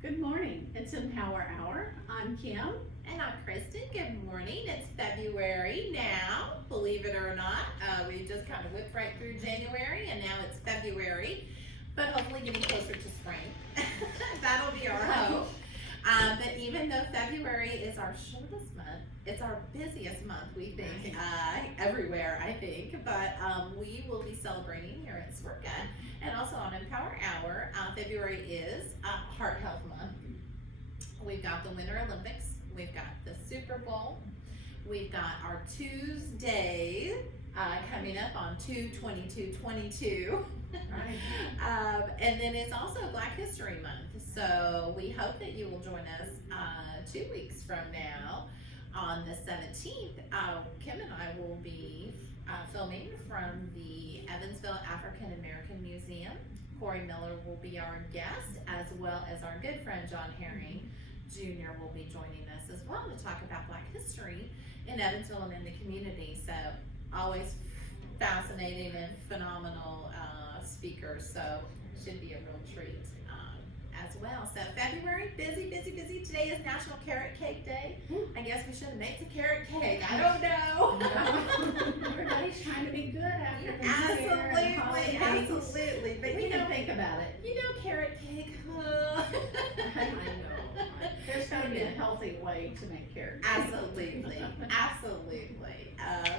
Good morning. It's Empower Hour. I'm Kim. And I'm Kristen. Good morning. It's February now, believe it or not. We just kind of whipped right through January and now it's February, but hopefully getting closer to spring. That'll be our hope. But even though February is our shortest month, it's our busiest month, we think, everywhere, I think. But we will be celebrating here at SWRCA and also on Empower Hour. February is Heart Health Month. We've got the Winter Olympics. We've got the Super Bowl. We've got our Tuesday coming up on 2/22/22. And then it's also Black History Month. So we hope that you will join us 2 weeks from now on the 17th. Kim and I will be filming from the Evansville African American Museum. Corey Miller will be our guest, as well as our good friend John Herring Jr. will be joining us as well to talk about Black history in Evansville and in the community. So always fascinating and phenomenal speakers. So should be a real treat as well. So February, busy, busy, busy. Today is National Carrot Cake Day. I guess we should make the carrot cake. I don't know. Everybody's trying to be good after the Absolutely, absolutely. But we can think about it. You know, carrot cake. I know. There's got to be a healthy way to make carrot cake. Absolutely, absolutely.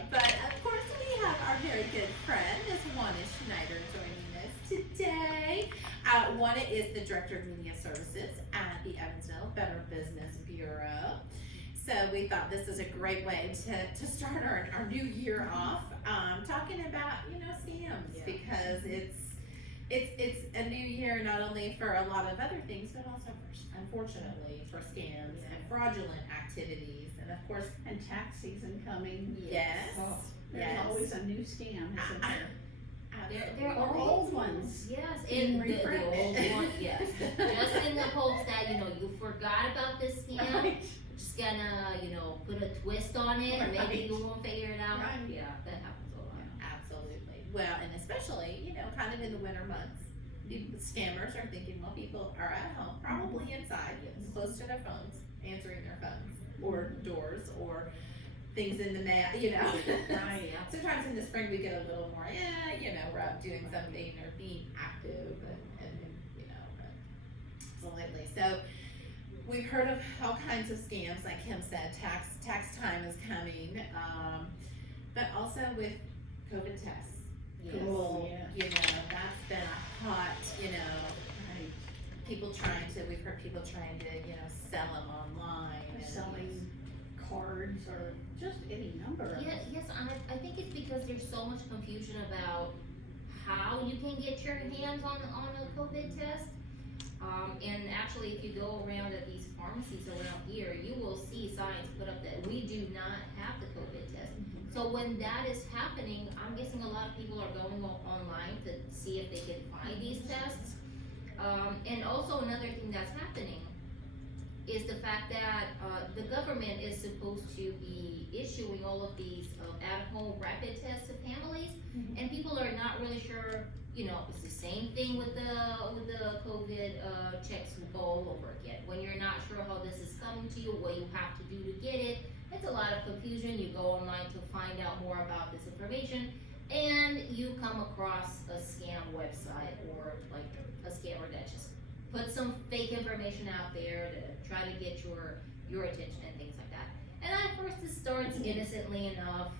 But of course, we have our very good friend, Ms. Juana Schneider, joining us today. Juana is the Director of Media Services at the Evansville Better Business Bureau. So we thought this is a great way to start our new year off, talking about scams, because it's a new year not only for a lot of other things, but also unfortunately for scams and fraudulent activities, and of course, And tax season coming. yes, There's always a new scam, isn't there? They're Or old ones. Yes, Being and the old refreshed. one, yes. Just in the hopes that, you forgot about this scam. Right. Just gonna, put a twist on it, and maybe Right. you won't figure it out. Right. Yeah, that happens a lot. absolutely. Well, and especially kind of in the winter months, scammers are thinking, well, people are at home, probably inside, close to their phones, answering their phones or doors or things in the mail. Right. Yeah. Sometimes in the spring we get a little more, we're out doing something or being active and absolutely. So we've heard of all kinds of scams, like Kim said, tax time is coming, but also with COVID tests. Yes. People, Yes. that's been a hot, Right. we've heard people trying to, sell them online. They're and- selling cards or just any number of Yeah, yes, I think it's because there's so much confusion about how you can get your hands on a COVID test. And actually, if you go around at these pharmacies around here, you will see signs put up that we do not have the COVID test. So when that is happening, I'm guessing a lot of people are going online to see if they can find these tests. And also another thing that's happening is the fact that the government is supposed to be issuing all of these at-home rapid tests to families, and people are not really sure. It's the same thing with the COVID checks all over again. When you're not sure how this is coming to you, what you have to do to get it, it's a lot of confusion. You go online to find out more about this information, and you come across a scam website or like a scammer that just put some fake information out there to try to get your attention and things like that. And at first it starts innocently enough,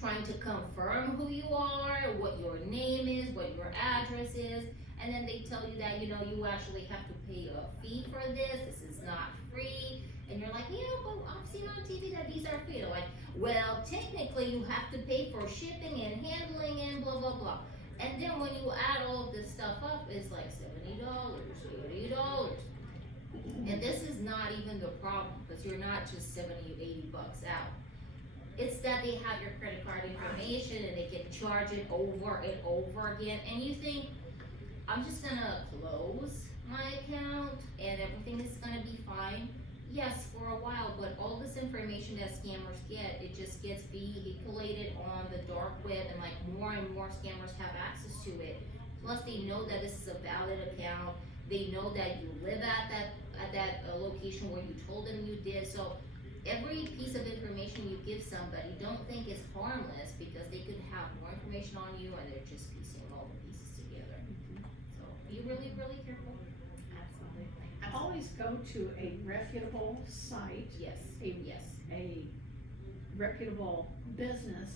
trying to confirm who you are, what your name is, what your address is, and then they tell you that, you actually have to pay a fee for this is not free, and you're like, but I've seen on TV that these are free. They're like, well, technically you have to pay for shipping and handling and blah, blah, blah. And then when you add all of this stuff up, it's like $70, $80. And this is not even the problem, because you're not just 70 or 80 bucks out. It's that they have your credit card information and they can charge it over and over again. And you think, I'm just gonna close my account and everything is gonna be fine. Yes, for a while, but all this information that scammers get, it just gets vehiculated on the dark web, and like more and more scammers have access to it. Plus they know that this is a valid account, They know that you live at that location where you told them you did. So every piece of information you give somebody, don't think it's harmless, because they could have more information on you and they're just piecing all the pieces together. So be really, really careful. Absolutely. Always go to a reputable site, Yes, a yes, a reputable business,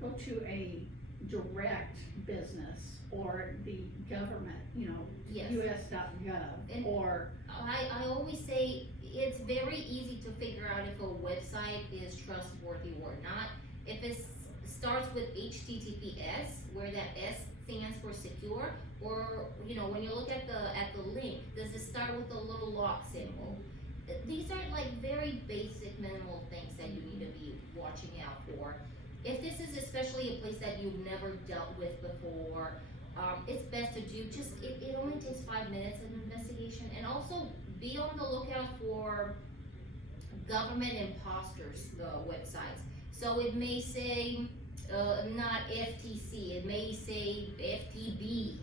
go to a direct business or the government, yes. us.gov, And- or, I always say it's very easy to figure out if a website is trustworthy or not. If it starts with HTTPS, where that S stands for secure, or when you look at the link, does it start with a little lock symbol? These are like very basic minimal things that you need to be watching out for. If this is especially a place that you've never dealt with before, it's best to do it only takes 5 minutes of investigation. And also be on the lookout for government imposters websites. So it may say not FTC, it may say FTB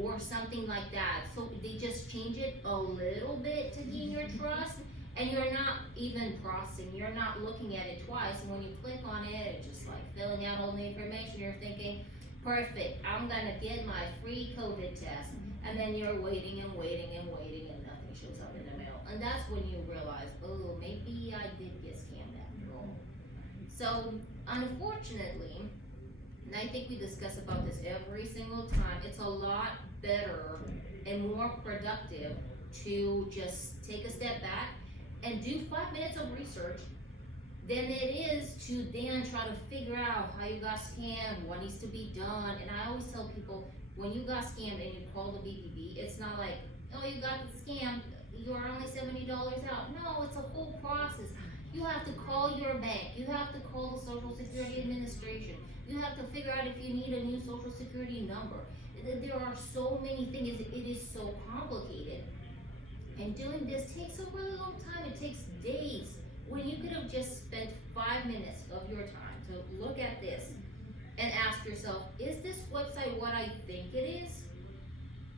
or something like that. So they just change it a little bit to gain your trust, and you're not even processing, you're not looking at it twice. And when you click on it, it's just like filling out all the information, you're thinking, perfect, I'm gonna get my free COVID test. And then you're waiting and waiting and waiting, and nothing shows up in the mail. And that's when you realize, oh, maybe I did get scammed after all. So unfortunately, and I think we discuss about this every single time, it's a lot better and more productive to just take a step back and do 5 minutes of research than it is to then try to figure out how you got scammed, what needs to be done. And I always tell people, when you got scammed and you call the BBB, it's not like, oh, you got scammed, you're only $70 out. No, it's a full process. You have to call your bank, you have to call the Social Security Administration, you have to figure out if you need a new Social Security number. There are so many things, it is so complicated. And doing this takes a really long time, it takes days, when you could have just spent 5 minutes of your time to look at this and ask yourself, is this website what I think it is?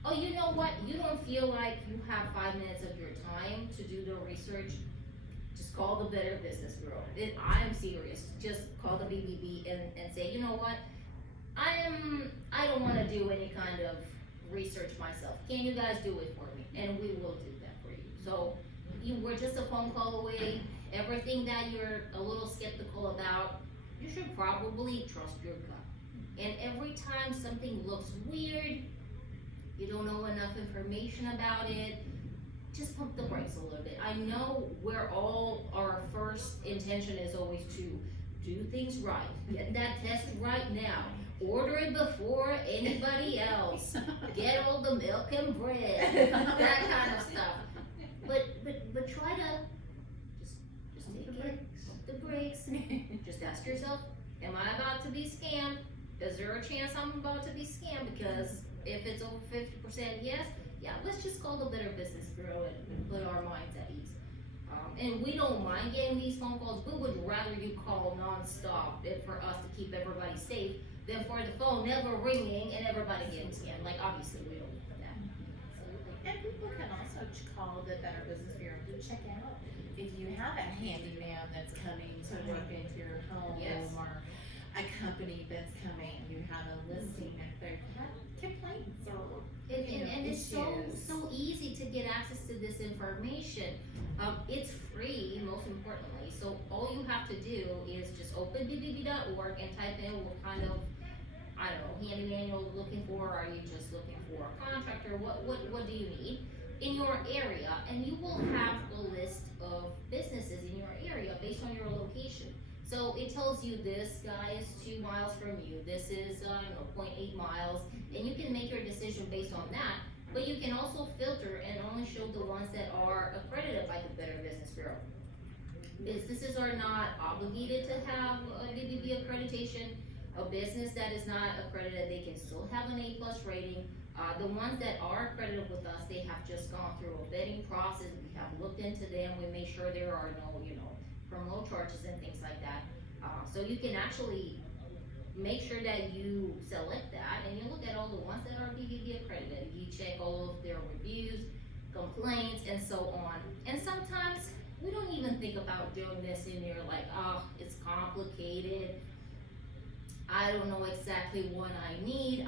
Oh, you know what, you don't feel like you have 5 minutes of your time to do the research, just call the Better Business Bureau. I'm serious, just call the BBB and say, you know what, I don't wanna do any kind of research myself, can you guys do it for me? And we will do that for you. So, we're just a phone call away. Everything that you're a little skeptical about, you should probably trust your gut. And every time something looks weird, you don't know enough information about it, just pump the brakes a little bit. I know our first intention is always to do things right. Get that test right now. Order it before anybody else. Get all the milk and bread, that kind of stuff. But try to just take it, pump the brakes. Just ask yourself, am I about to be scammed? Is there a chance I'm about to be scammed? Because if it's over 50% yes, yeah, let's just call the Better Business Bureau and put our minds at ease. And we don't mind getting these phone calls. We would rather you call nonstop for us to keep everybody safe than for the phone never ringing and everybody getting scammed. Like, obviously, we don't want that. Absolutely. And people can also call the Better Business Bureau to check out if you have a handyman that's coming to work into your home, Yes. or a company that's coming, you have a listing if they've had complaints or And it's issues. so easy to get access to this information. It's free, most importantly. So all you have to do is just open bbb.org and type in what kind of, I don't know, handyman you're looking for. Are you just looking for a contractor? What do you need in your area? And you will have a list of businesses in your area based on your location. So it tells you this guy is 2 miles from you, this is, 0.8 miles, and you can make your decision based on that. But you can also filter and only show the ones that are accredited by the Better Business Bureau. Businesses are not obligated to have a BBB accreditation. A business that is not accredited, they can still have an A+ rating. The ones that are accredited with us, they have just gone through a vetting process. We have looked into them. We make sure there are no, criminal charges and things like that. So you can actually make sure that you select that and you look at all the ones that are BBB accredited. You check all of their reviews, complaints and so on. And sometimes we don't even think about doing this and you're like, oh, it's complicated. I don't know exactly what I need.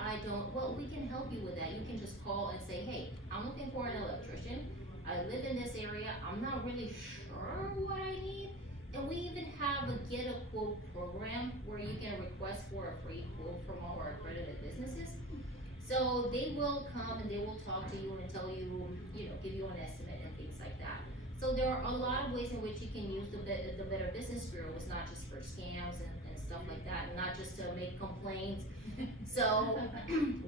Well, we can help you with that. You can just call and say, hey, I'm looking for an electrician. I live in this area. I'm not really sure what I need. And we even have a get a quote program where you can request for a free quote from all our accredited businesses. So they will come and they will talk to you and tell you, give you an estimate and things like that. So there are a lot of ways in which you can use the Better Business Bureau. It's not just for scams and stuff like that, and not just to make complaints. So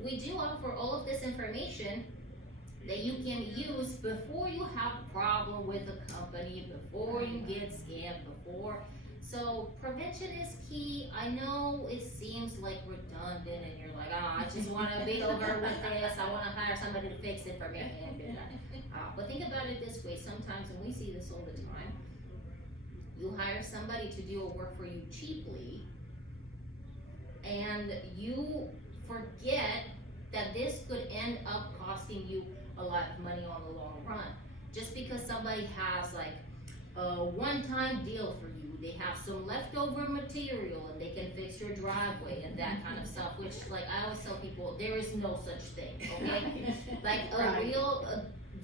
we do offer all of this information that you can use before you have a problem with a company, before you get scammed, So prevention is key. I know it seems like redundant and you're like, I just wanna be over with this. I wanna hire somebody to fix it for me. But think about it this way, sometimes, and we see this all the time, you hire somebody to do a work for you cheaply, and you forget that this could end up costing you a lot of money on the long run. Just because somebody has like a one-time deal for you, they have some leftover material and they can fix your driveway and that kind of stuff, which like I always tell people, there is no such thing, okay? Like a real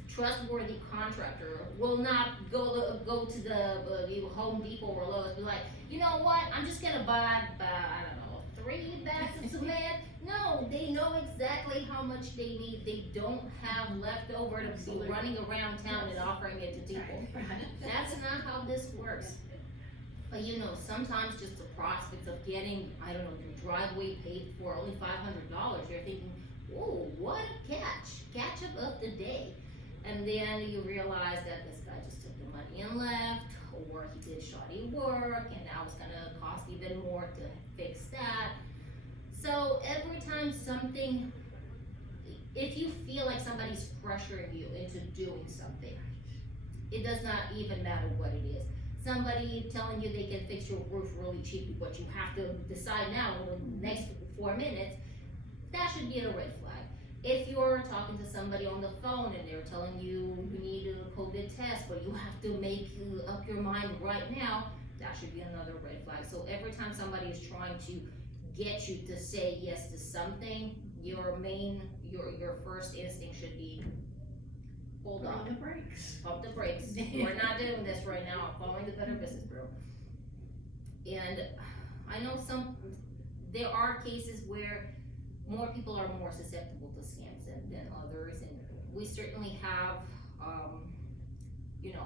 trustworthy contractor will not go to the Home Depot or Lowe's and be like, you know what, I'm just gonna buy, I don't know, 3 bags of cement. No, they know exactly how much they need. They don't have leftover to be running around town and offering it to people. That's not how this works. But sometimes just the prospects of getting, I don't know, your driveway paid for only $500, you're thinking, whoa, what a catch up of the day. And then you realize that this guy just took the money and left, or he did shoddy work, and now it's gonna cost even more to fix that. So every time if you feel like somebody's pressuring you into doing something, it does not even matter what it is. Somebody telling you they can fix your roof really cheaply, but you have to decide now in the next 4 minutes, that should be a red flag. If you're talking to somebody on the phone and they're telling you you need a COVID test, but you have to make up your mind right now, that should be another red flag. So every time somebody is trying to get you to say yes to something, your first instinct should be, hold on. Pump the brakes. We're not doing this right now. I'm following the Better Business Bureau. And I know there are cases where more people are more susceptible to scams than others, and we certainly have,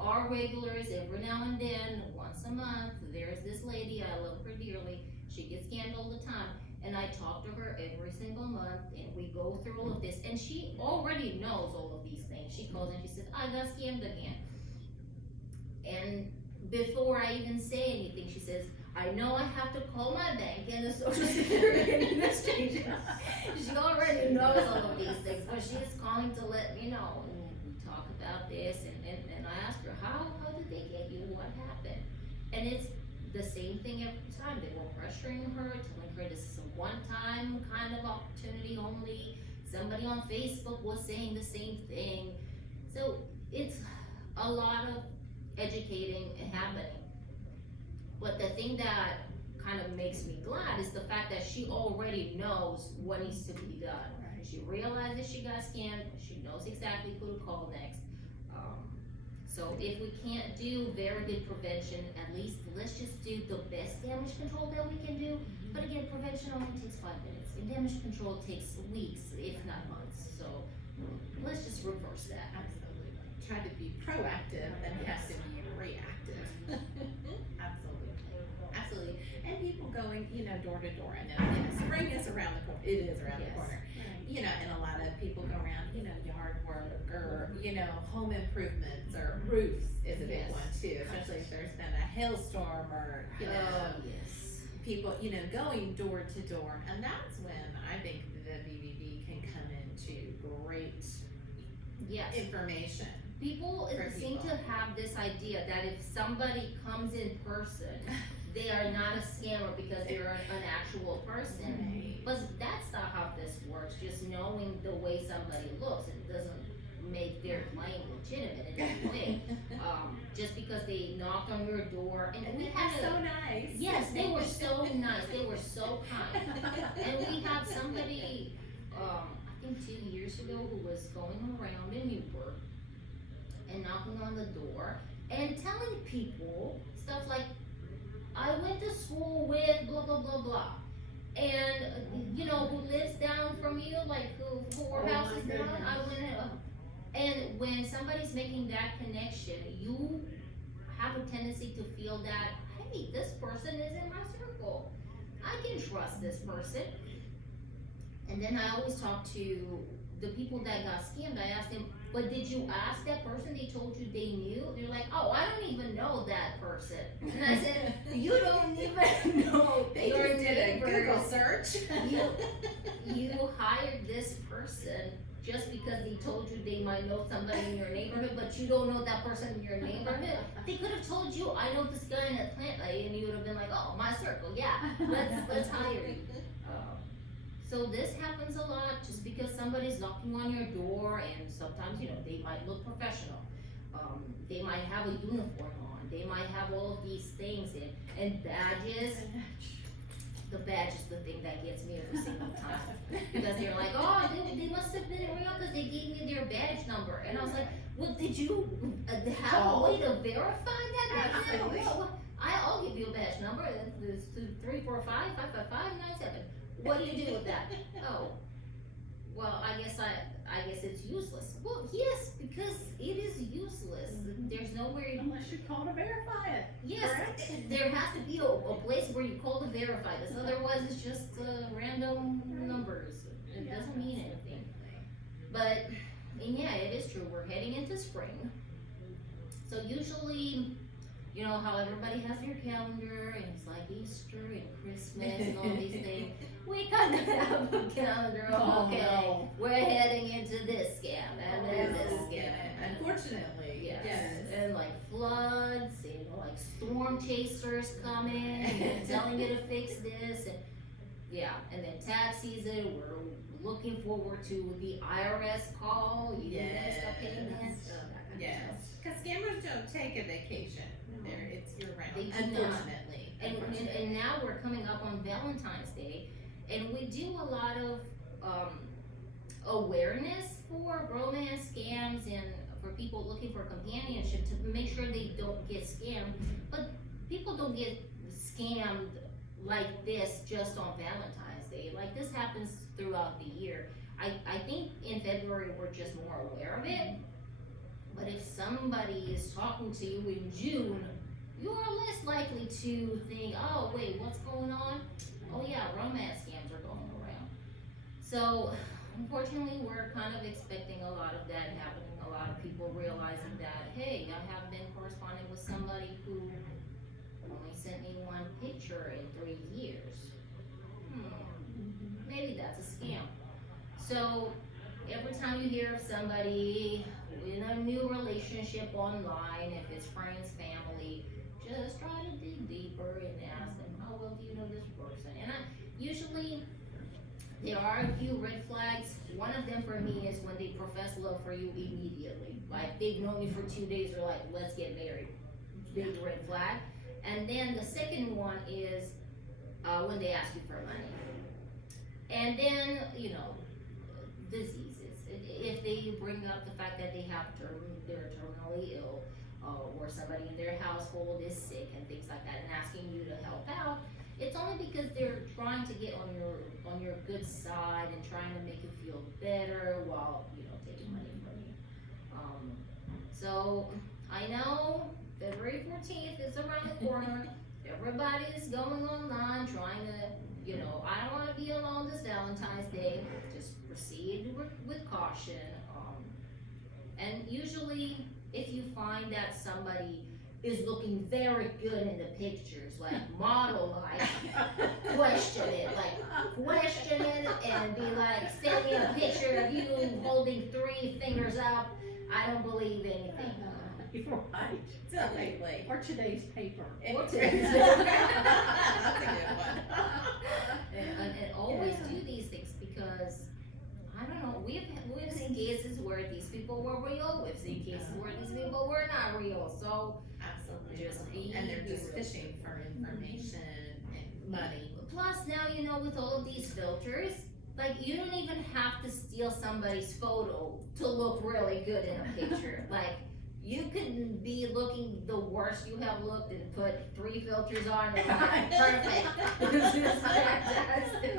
our regulars every now and then, once a month. There's this lady, I love her dearly. She gets scammed all the time, and I talk to her every single month, and we go through all of this, and she already knows all of these things. She calls and she says, I got scammed again. And before I even say anything, she says, I know I have to call my bank and the Social Security Administration. She already knows all of these things, but she is calling to let me know. And we talk about this, and I ask her, how did they get you? What happened? And it's the same thing every time. They were pressuring her, telling her this is a one-time kind of opportunity only. Somebody on Facebook was saying the same thing. So it's a lot of educating happening. But the thing that kind of makes me glad is the fact that she already knows what needs to be done. Right. She realizes she got scammed. She knows exactly who to call next. So if we can't do very good prevention, at least let's just do the best damage control that we can do. But again, prevention only takes 5 minutes, and damage control takes weeks, if not months. So let's just reverse that. Absolutely. Try to be proactive and we have to be reactive. Absolutely. And people going, door to door. I know, spring is around the corner. It is around the corner. Right. And a lot of people go around, yard work or, home improvements or roofs is a big one too, especially if there's been a hailstorm or, people, going door to door. And that's when I think the BBB can come into great information. People seem to have this idea that if somebody comes in person, they are not a scammer because they're an actual person. Right. But that's not how this works. Just knowing the way somebody looks, it doesn't make their claim legit. because they knocked on your door and we had That's a, so nice. yes, they were so nice, they were so kind. And we had somebody, I think 2 years ago, who was going around in Newport and knocking on the door and telling people stuff like, I went to school with blah, blah, blah, blah. And, you know, who lives down from you, like who our Oh house my is down, goodness. I went, and when somebody's making that connection, you have a tendency to feel that, hey, this person is in my circle. I can trust this person. And then I always talk to the people that got scammed. I asked them, but did you ask that person? They told you they knew? They're like, oh, I don't even know that person. And I said, you don't even know They your just did a neighbors. Google search. You hired this person just because they told you they might know somebody in your neighborhood, but you don't know that person in your neighborhood. They could have told you, I know this guy in Atlanta, and you would have been like, oh, my circle, yeah, let's hire you. So this happens a lot just because somebody's knocking on your door, and sometimes, you know, they might look professional. They might have a uniform on, they might have all of these things and badges. The badge is the thing that gets me every single time. Because they're like, oh, they must have been real because they gave me their badge number. And I was like, well, did you have a way to verify that? Absolutely. I'll give you a badge number. It's 345-555-97. What do you do with that? Oh, well, I guess it's useless. Well, yes, because it is useless. There's nowhere. Unless you call to verify it. Yes, Correct? there has to be a place where you call to verify this. Otherwise, it's just random numbers. It Yeah. doesn't mean anything. But, and yeah, it is true. We're heading into spring. So usually, you know how everybody has their calendar, and it's like Easter and Christmas and all these things. We kind of have a calendar of, Oh, okay, no. we're heading into this scam and then this scam. Unfortunately, Yes. And like floods, and like storm chasers coming and telling you to fix this, and yeah, and then tax season, we're looking forward to the IRS call, you guys start paying that. Yes, because scammers don't take a vacation. It's year They round, do not. unfortunately. And now we're coming up on Valentine's Day, and we do a lot of awareness for romance scams and for people looking for companionship to make sure they don't get scammed. But people don't get scammed like this just on Valentine's Day. Like this happens throughout the year. I think in February we're just more aware of it. But if somebody is talking to you in June, you are less likely to think, oh wait, what's going on? Oh yeah, romance scams are going around. So unfortunately, we're kind of expecting a lot of that happening. A lot of people realizing that, hey, I have been corresponding with somebody who only sent me one picture in 3 years. Maybe that's a scam. So every time you hear of somebody in a new relationship online, if it's friends, family, just try to dig deeper and ask them, how well do you know this person? And usually there are a few red flags. One of them for me is when they profess love for you immediately. Like they've known you for 2 days, they're like, let's get married. Big red flag. And then the second one is when they ask you for money. And then, you know, diseases. If they bring up the fact that they have they're terminally ill, or somebody in their household is sick and things like that, and asking you to help out, it's only because they're trying to get on your good side and trying to make you feel better while, you know, taking money from you. So I know February 14th is around the corner. Everybody's going online trying to, you know, I don't want to be alone this Valentine's Day. Just proceed with caution. And usually, if you find that somebody is looking very good in the pictures, like model-like, question it and be like, send me a picture of you holding 3 fingers up. I don't believe anything. You're right. Absolutely. Or today's paper. Or That's today's a good one. And always do these things because, I don't know, we've seen cases where these people were real, we've seen cases where these people were not real, so Absolutely. Just be And they're just real. fishing for information and money. Plus now, with all of these filters, like you don't even have to steal somebody's photo to look really good in a picture. Like you could be looking the worst you have looked and put 3 filters on and I'm perfect. This is fantastic.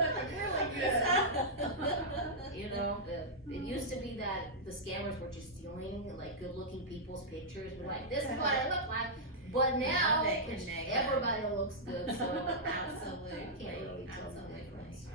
It used to be that the scammers were just stealing like good looking people's pictures. We're like, this is what I look like. But now they can make it. everybody looks good, so Absolutely. can't really tell the Absolutely. difference.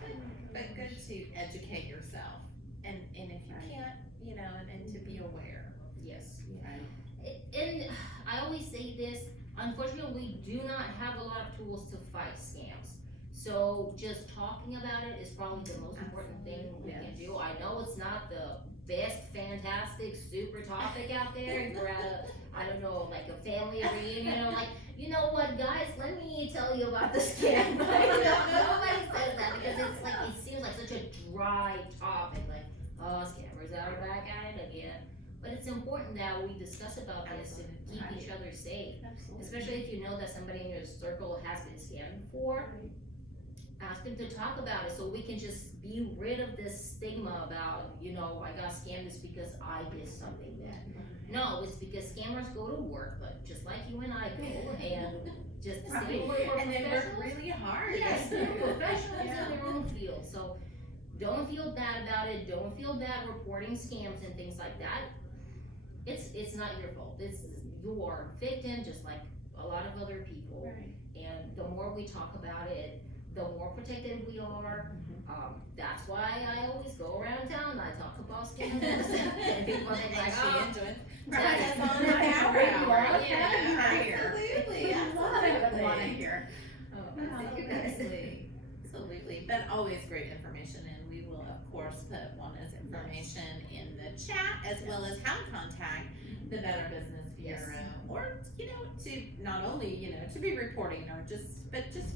But good to educate yourself, and if you can't, and to be aware. Yes. Yeah. And I always say this, unfortunately, we do not have a lot of tools to fight scams. So just talking about it is probably the most important thing we can do. I know it's not the best, fantastic, super topic out there. You're at I don't know, like a family reunion, like, you know what, guys, let me tell you about the scam. Nobody says that because it's like, it seems like such a dry topic, like, oh, scammers are back at it again. But it's important that we discuss about this and keep each other safe, especially if you know that somebody in your circle has been scammed before. Ask them to talk about it so we can just be rid of this stigma about, I got scammed is because I did something bad. No, it's because scammers go to work, but just like you and I go, and just the same way we're And they work professionals. really hard. Yes, they're professionals in their own field, so don't feel bad about it, don't feel bad reporting scams and things like that. It's not your fault, you are a victim just like a lot of other people. And the more we talk about it, the more protected we are. That's why I always go around town and I talk about scams and people think And like, she oh, enjoys Right. us on her power hour. Absolutely. Absolutely. Absolutely. Absolutely, but always great information, and we will of course put Juana's information in the chat as well as how to contact the Better Business Bureau, or to not only to be reporting or just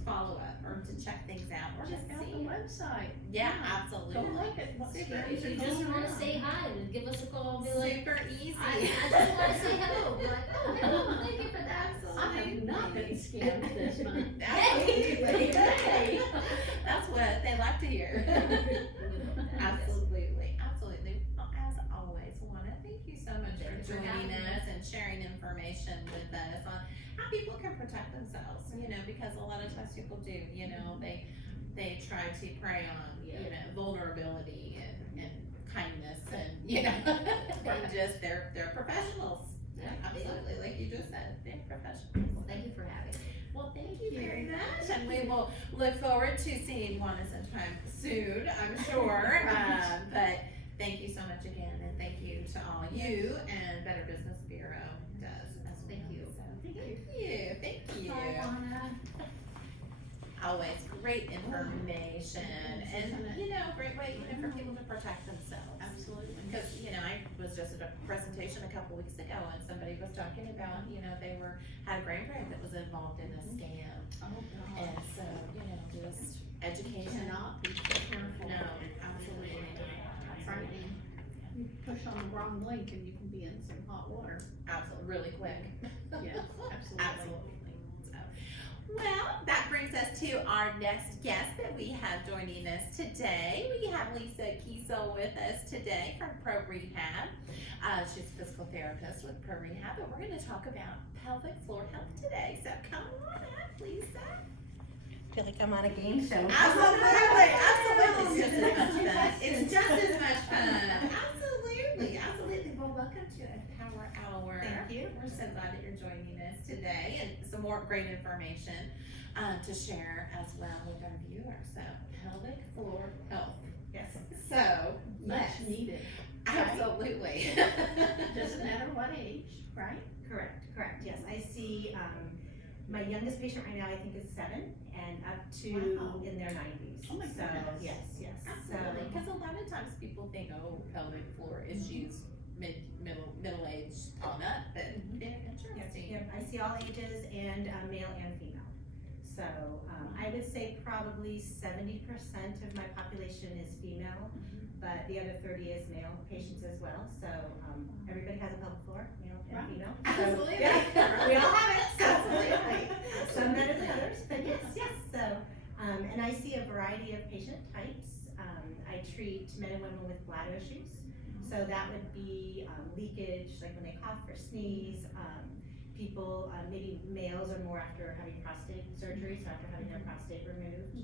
follow up or to check things out or Check just out the see. website. Yeah, Go absolutely. look at what's Super there. If you just wanna say hi, and give us a call and be like, Super easy. I just wanna say hello, be like, oh, hello, thank you for that. I have not been scammed this month. Absolutely. Hey, that's what they like to hear. Absolutely, absolutely. Well, as always, Juana, thank you so much Thank you for for joining having us and sharing information with us on how people can protect themselves, because a lot of times people do, they try to prey on, vulnerability and kindness and they're professionals. Yeah, Absolutely, like you just said, they're professionals. Well, thank you for having me. Well, thank you very much, and we will look forward to seeing Juana sometime soon, I'm sure. But thank you so much again, and thank you to all you and Better Business Bureau does as well. Thank you. So, thank you. Bye, Lana. Always great information, and great way for people to protect themselves. Absolutely. Because, I was just at a presentation a couple weeks ago and somebody was talking about, they had a grandparent that was involved in a scam. Oh, And God. so, just education. Cannot be so careful. No, absolutely. Frightening. You push on the wrong link and you can be in some hot water. Absolutely, really quick. Yes, absolutely. Absolutely. So, well, that brings us to our next guest that we have joining us today. We have Lisa Kiesel with us today from Pro Rehab. She's a physical therapist with Pro Rehab, and we're going to talk about pelvic floor health today. So come on up, Lisa. I feel like I'm on a game show. Absolutely, absolutely. It's just as much fun. Absolutely. Well, welcome to Empower Hour. Thank you. We're so glad that you're joining us today, and some more great information to share as well with our viewers. So, pelvic floor health. Yes. So, Much yes, needed. absolutely. Doesn't matter what age, right? Correct, yes. I see, my youngest patient right now, I think is 7 and up to Wow. in their 90s. Oh my So, goodness. yes. Absolutely, So, because a lot of times people think, oh, pelvic floor issues, middle age on up, but they're yes, interesting. yeah, I see all ages and male and female. So, I would say probably 70% of my population is female, but the other 30 is male patients as well. So, everybody has a pelvic floor, male and Right. female. Absolutely. So, yeah, we all have it. I see a variety of patient types. I treat men and women with bladder issues. So that would be leakage, like when they cough or sneeze. People, maybe males are more after having prostate surgery, so after having their prostate removed.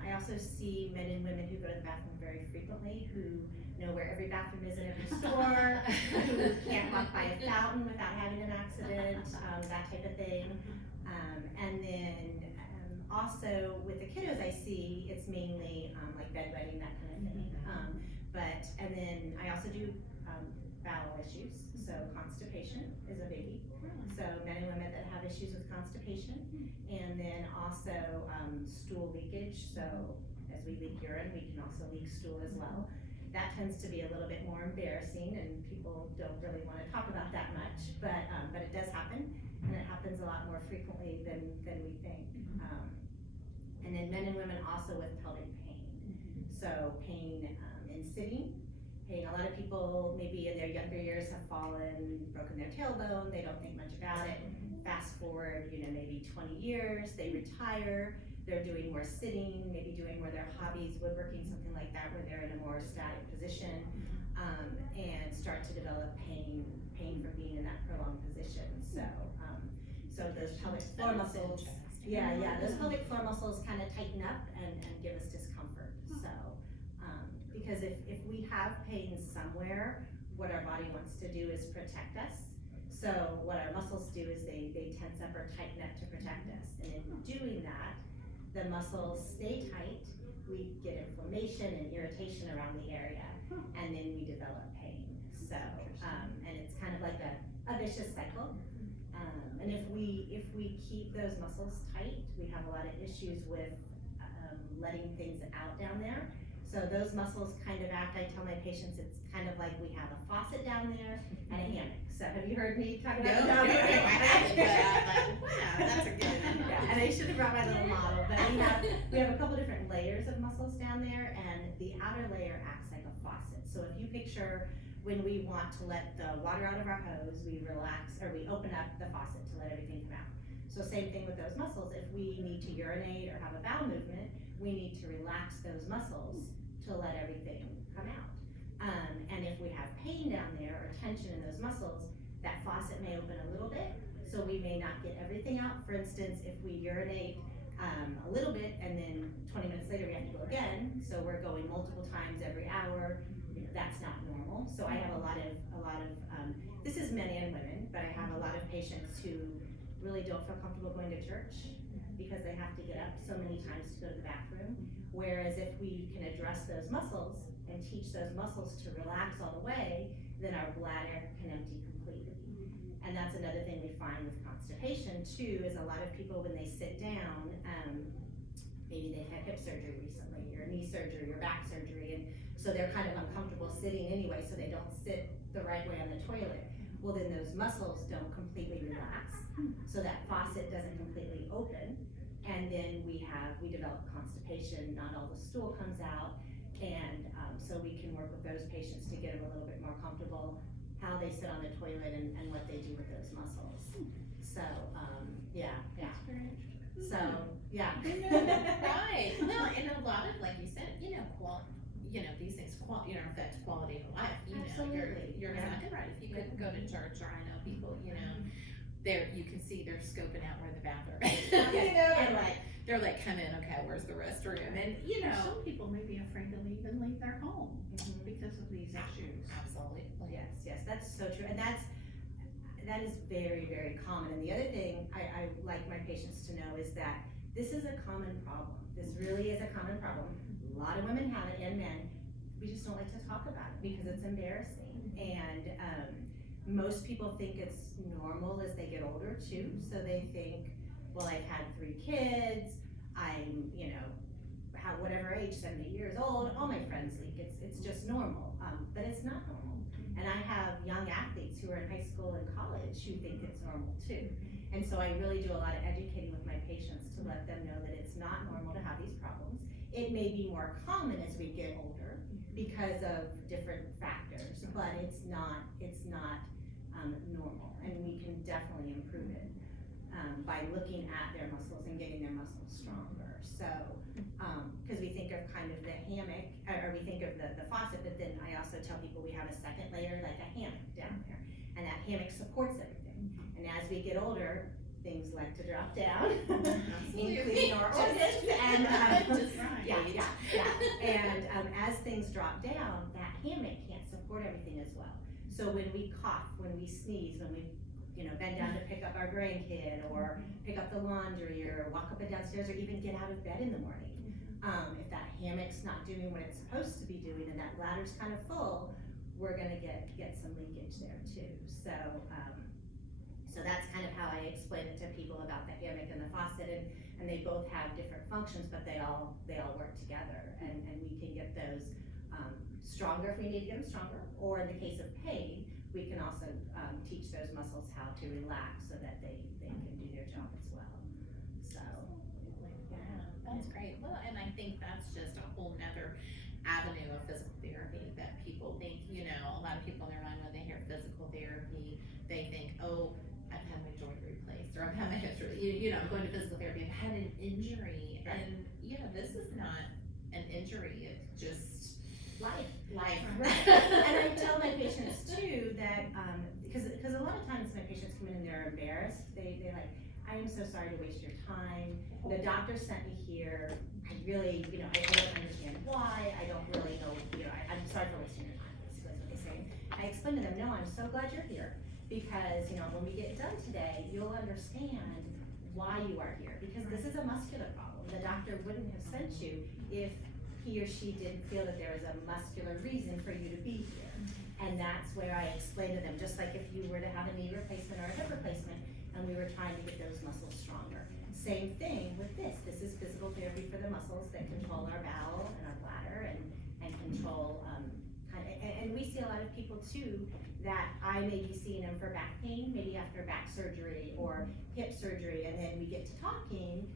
I also see men and women who go to the bathroom very frequently, who know where every bathroom is in every store, who can't walk by a fountain without having an accident, that type of thing. And then also with the kiddos I see, it's mainly like bedwetting, that kind of thing. And then I also do bowel issues, so constipation is a biggie. So men and women that have issues with constipation, and then also stool leakage. So as we leak urine, we can also leak stool as well. That tends to be a little bit more embarrassing, and people don't really want to talk about that much, but it does happen, and it happens a lot more frequently than we think. And then men and women also with pelvic pain. So pain in sitting. Pain, a lot of people maybe in their younger years have fallen, broken their tailbone, they don't think much about it. Fast forward, maybe 20 years, they retire, they're doing more sitting, maybe doing more their hobbies, woodworking, something like that, where they're in a more static position, and start to develop pain from being in that prolonged position. So those pelvic floor muscles, those pelvic floor muscles kind of tighten up and give us discomfort. So, because if we have pain somewhere, what our body wants to do is protect us. So what our muscles do is they tense up or tighten up to protect us. And in doing that, the muscles stay tight, we get inflammation and irritation around the area, and then we develop pain. So, and it's kind of like a vicious cycle. And if we keep those muscles tight, we have a lot of issues with letting things out down there. So those muscles kind of act, I tell my patients, it's kind of like we have a faucet down there and a hammock. So have you heard me talk about No, I haven't, but I'm like, wow, that's a good one. Yeah, and I should have brought my little model, but we have a couple different layers of muscles down there, and the outer layer acts like a faucet. So if you picture when we want to let the water out of our hose, we relax, or we open up the faucet to let everything come out. So same thing with those muscles. If we need to urinate or have a bowel movement, we need to relax those muscles to let everything come out. And if we have pain down there or tension in those muscles, that faucet may open a little bit, so we may not get everything out. For instance, if we urinate a little bit and then 20 minutes later we have to go again, so we're going multiple times every hour, that's not normal. So I have a lot of this is men and women, but I have a lot of patients who really don't feel comfortable going to church because they have to get up so many times to go to the bathroom. Whereas if we can address those muscles and teach those muscles to relax all the way, then our bladder can empty completely. And that's another thing we find with constipation too, is a lot of people when they sit down, maybe they've had hip surgery recently, or knee surgery, or back surgery, and so they're kind of uncomfortable sitting anyway, so they don't sit the right way on the toilet. Well, then those muscles don't completely relax, so that faucet doesn't completely open, and then we develop constipation, not all the stool comes out, and so we can work with those patients to get them a little bit more comfortable, how they sit on the toilet and what they do with those muscles. So, So, yeah. Right, well, and a lot of, like you said, these things, affect quality of life, Absolutely. You're exactly right, if you couldn't go to church, or I know people, you can see they're scoping out where the bathroom is. They're like, come in, okay, where's the restroom, and Some people may be afraid to even leave their home because of these issues. Absolutely. Yes, that's so true, and that is very, very common. And the other thing I like my patients to know is that this is a common problem. This really is a common problem. A lot of women have it, and men. We just don't like to talk about it because it's embarrassing. And most people think it's normal as they get older too. So they think, well, I've had 3 kids. I'm, whatever age, 70 years old. All my friends leak. It's just normal. But it's not normal. And I have young athletes who are in high school and college who think it's normal too. And so I really do a lot of educating with my patients to let them know that it's not normal to have these problems. It may be more common as we get older because of different factors, but it's not normal, and we can definitely improve it. by looking at their muscles and getting their muscles stronger. So, cause we think of kind of the hammock, or we think of the faucet, but then I also tell people we have a second layer, like a hammock down there. And that hammock supports everything. And as we get older, things like to drop down, including our organs, and, Just right. yeah. And, as things drop down, that hammock can't support everything as well. So when we cough, when we sneeze, when we, bend down to pick up our grandkid, or pick up the laundry, or walk up and downstairs, or even get out of bed in the morning, if that hammock's not doing what it's supposed to be doing, and that bladder's kind of full, we're gonna get some leakage there too. So, so that's kind of how I explain it to people about the hammock and the faucet, and they both have different functions, but they all work together, and we can get those stronger if we need to get them stronger, or in the case of pain, we can also teach those muscles how to relax so that they can do their job as well. So, Yeah, that's great. Well, and I think that's just a whole nother avenue of physical therapy that people think, a lot of people in their mind when they hear physical therapy, they think, oh, I've had my joint replaced, or I've had my hips replaced, I'm going to physical therapy, I've had an injury, Right. and, this is not an injury, it's just life. life. Right. And I tell my patients too that, because a lot of times my patients come in and they're embarrassed. They're like, I am so sorry to waste your time. The doctor sent me here. I really, I don't understand why. I don't really know, I'm sorry for wasting your time, basically is what they say. I explain to them, no, I'm so glad you're here, because, when we get done today, you'll understand why you are here, because this is a muscular problem. The doctor wouldn't have sent you if he or she didn't feel that there was a muscular reason for you to be here. And that's where I explain to them, just like if you were to have a knee replacement or a hip replacement, and we were trying to get those muscles stronger. Same thing with this. This is physical therapy for the muscles that control our bowel and our bladder, and control, and we see a lot of people too, that I may be seeing them for back pain, maybe after back surgery or hip surgery, and then we get to talking,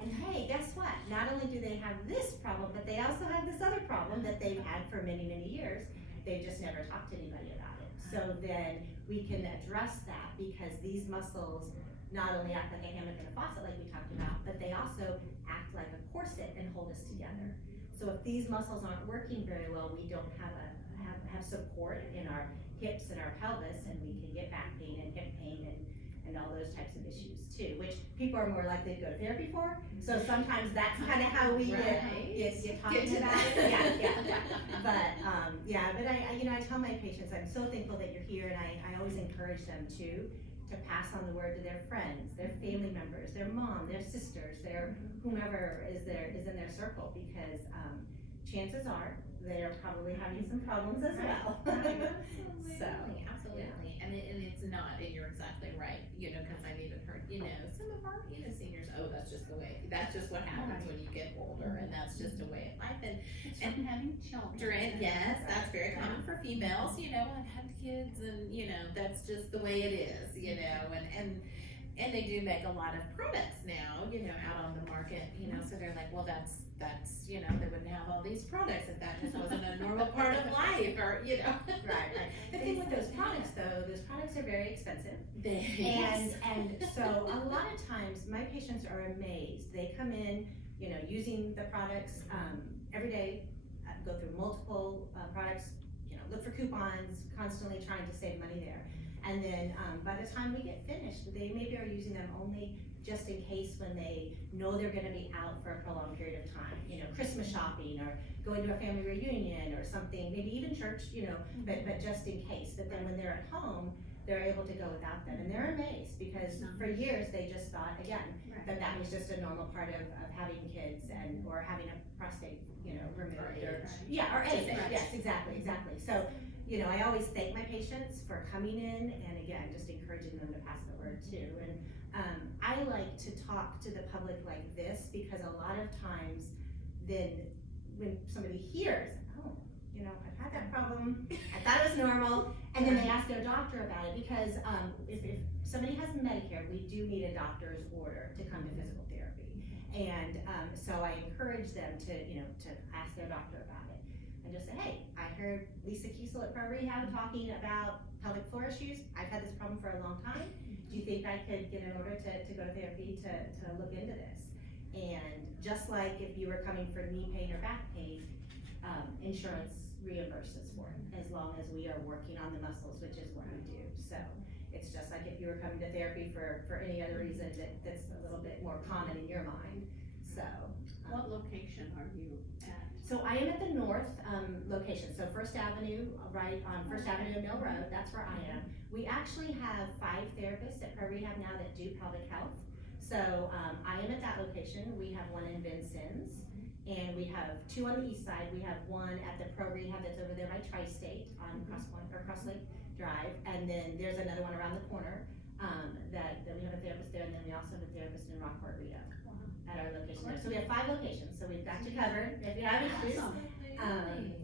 and hey, guess what? Not only do they have this problem, but they also have this other problem that they've had for many, many years. They've just never talked to anybody about it. So then we can address that, because these muscles not only act like a hammock and a faucet like we talked about, but they also act like a corset and hold us together. So if these muscles aren't working very well, we don't have support in our hips and our pelvis, and we can get back pain and hip pain and all those types of issues too, which people are more likely to go to therapy for. So sometimes that's kind of how we get talking about it. Yeah. But I tell my patients, I'm so thankful that you're here, and I always encourage them to pass on the word to their friends, their family members, their mom, their sisters, their whomever is in their circle, because chances are they're probably having some problems as well. Absolutely. And it's not, and you're exactly right, because I've even heard, some of our, seniors, oh, that's just what happens when you get older, and that's just a way of life, and From having children. yes, that's very common for females, I've had kids, and, that's just the way it is, and they do make a lot of products now, out on the market, so they're like, well, that's, they wouldn't have all these products if that just wasn't a normal part of life, or, Right. The thing with those products though, those products are very expensive. Yes. And so a lot of times my patients are amazed. They come in, using the products, every day, go through multiple, products, look for coupons, constantly trying to save money there. And then, by the time we get finished, they maybe are using them only just in case when they know they're gonna be out for a prolonged period of time, Christmas shopping, or going to a family reunion or something, maybe even church, but just in case. But then when they're at home, they're able to go without them, and they're amazed, because for years they just thought, again, that was just a normal part of having kids or having a prostate, removed, or anything. Yes, exactly. So, I always thank my patients for coming in, and again, just encouraging them to pass the word too. And I like to talk to the public like this, because a lot of times then when somebody hears, oh, I've had that problem, I thought it was normal, and then they ask their doctor about it, because if somebody has Medicare, we do need a doctor's order to come to physical therapy. And so I encourage them to ask their doctor about it, and just say, hey, I heard Lisa Kiesel at Pro Rehab talking about pelvic floor issues. I've had this problem for a long time. Do do you think I could get an order to go to therapy to look into this? And just like if you were coming for knee pain or back pain, insurance reimburses for it, as long as we are working on the muscles, which is what we do. So it's just like if you were coming to therapy for any other reason that's a little bit more common in your mind, so. What location are you at? So I am at the north, location, so First Avenue, right on First Avenue and Mill Road, that's where I am. We actually have 5 therapists at Pro Rehab now that do pelvic health. So, I am at that location, we have one in Vincennes, and we have 2 on the east side. We have one at the Pro Rehab that's over there by Tri-State on Cross Lake Drive, and then there's another one around the corner, that we have a therapist there, and then we also have a therapist in Rockport Rito at our location there. So we have 5 locations, so we've got you covered if you have issues.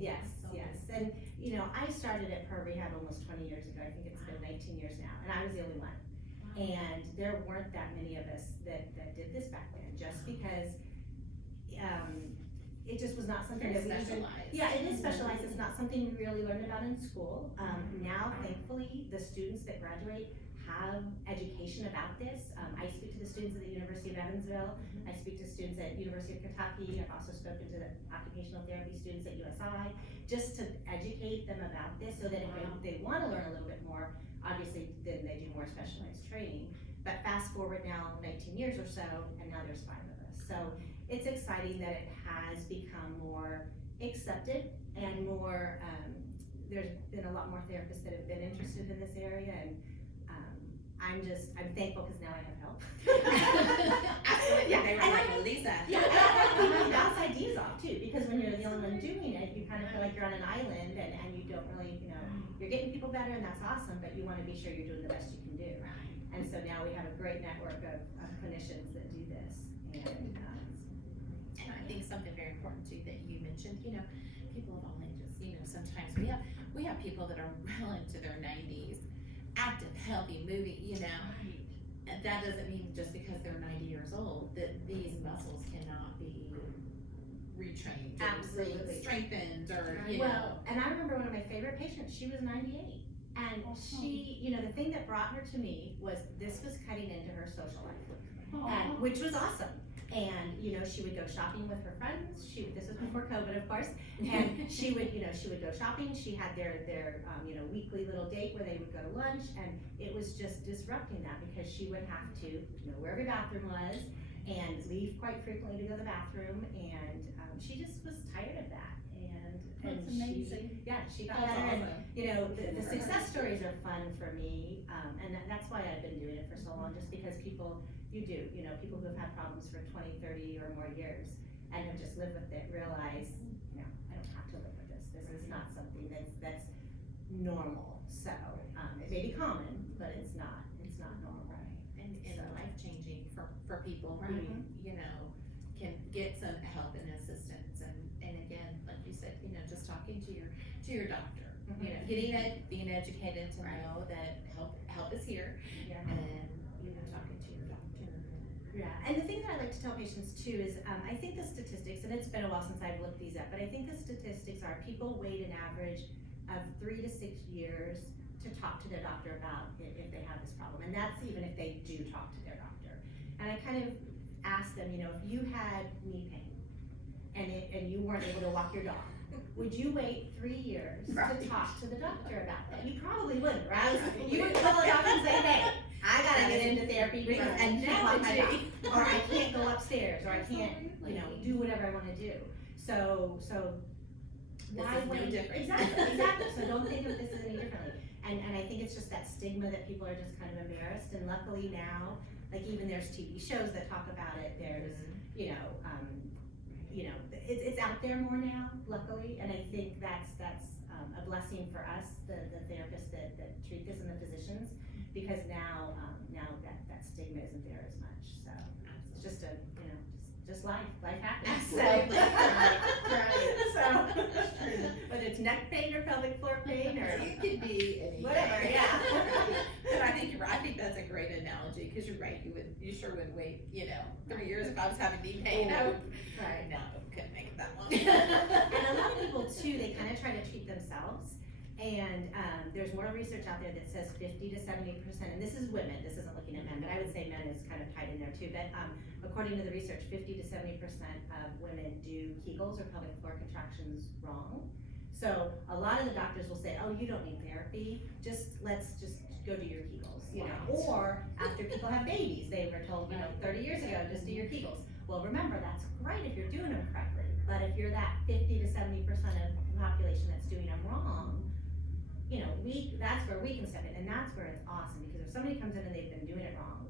Yes, and you know, I started at Pro Rehab almost 20 years ago. I think it's been 19 years now, and I was the only one. And there weren't that many of us that did this back then, just because, it just was not something that we. Specialized. Yeah, it is specialized, it's not something we really learned about in school. Now, thankfully, the students that graduate have education about this. I speak to the students at the University of Evansville, I speak to students at University of Kentucky, I've also spoken to the occupational therapy students at USI, just to educate them about this, so that if they wanna learn a little bit more, obviously, then they do more specialized training. But fast forward now 19 years or so, and now there's 5 of us. So it's exciting that it has become more accepted and more, there's been a lot more therapists that have been interested in this area, and I'm thankful because now I have help. Absolutely, Yeah, they were and like, Lisa. Yeah, and I have people to bounce ideas off too, because when you're the only one doing it, you kind of feel like you're on an island, and you don't really, you know, you're getting people better, and that's awesome, but you wanna be sure you're doing the best you can do. And so now we have a great network of clinicians that do this, and, And I think something very important too that you mentioned, you know, people of all ages, you know, sometimes we have people that are well into their 90s, active, healthy, moving, you know. And that doesn't mean just because they're 90 years old that these muscles cannot be retrained or Absolutely. strengthened or, you know. well, and I remember one of my favorite patients, she was 98. And she, you know, the thing that brought her to me was this was cutting into her social life, and, which was awesome. And, you know, she would go shopping with her friends, this was before COVID, of course, and she would go shopping, she had their you know, weekly little date where they would go to lunch, and it was just disrupting that, because she would have to know where every bathroom was, and leave quite frequently to go to the bathroom, and, she just was tired of that, and That's amazing. she got That's better, and, awesome. you know, the success stories are fun for me, and that's why I've been doing it for so long, just because people who have had problems for 20, 30 or more years, and have just lived with it, realize, you know, I don't have to live with this, this is not something that's normal, so, it may be common, but it's not normal. And So. life-changing for people who, you know, can get some help and assistance, and again, like you said, you know, just talking to your doctor, you know, being educated to know that help is here, Yeah. and, you know, talking to your doctor. Yeah, and the thing that I like to tell patients too is, I think the statistics, and it's been a while since I've looked these up, but I think the statistics are people wait an average of 3 to 6 years to talk to their doctor about if they have this problem, and that's even if they do talk to their doctor. And I kind of ask them, you know, if you had knee pain and you weren't able to walk your dog, would you wait 3 years to talk to the doctor about that? You probably wouldn't, right? You would call the doctor and say, hey, I gotta get into therapy because I can't walk my dog, or I can't go upstairs, or I can't, you know, do whatever I wanna do. So why This is no wait? different. Exactly, so don't think of this any differently. And I think it's just that stigma that people are just kind of embarrassed, and luckily now, like even there's TV shows that talk about it, there's, you know, it's out there more now, luckily, and I think that's a blessing for us, the therapists that treat this, and the physicians, because now that stigma isn't there as much, so it's just just life happens. Absolutely. So, whether it's neck pain or pelvic floor pain or It could be anything. whatever, yeah. But I think you're right. I think that's a great analogy, because you're right. You sure wouldn't wait, you know, 3 years if I was having knee pain. I would, Right. no, couldn't make it that long. And a lot of people too, they kind of try to treat themselves, And there's more research out there that says 50 to 70%, and this is women, this isn't looking at men, but I would say men is kind of tied in there too. But according to the research, 50 to 70% of women do Kegels or pelvic floor contractions wrong. So a lot of the doctors will say, oh, you don't need therapy, let's just go do your Kegels, you know. Or after people have babies, they were told, 30 years ago, just do your Kegels. Well, remember, that's great if you're doing them correctly, but if you're that 50 to 70% of the population that's doing them wrong, that's where we can step in, and that's where it's awesome, because if somebody comes in and they've been doing it wrong,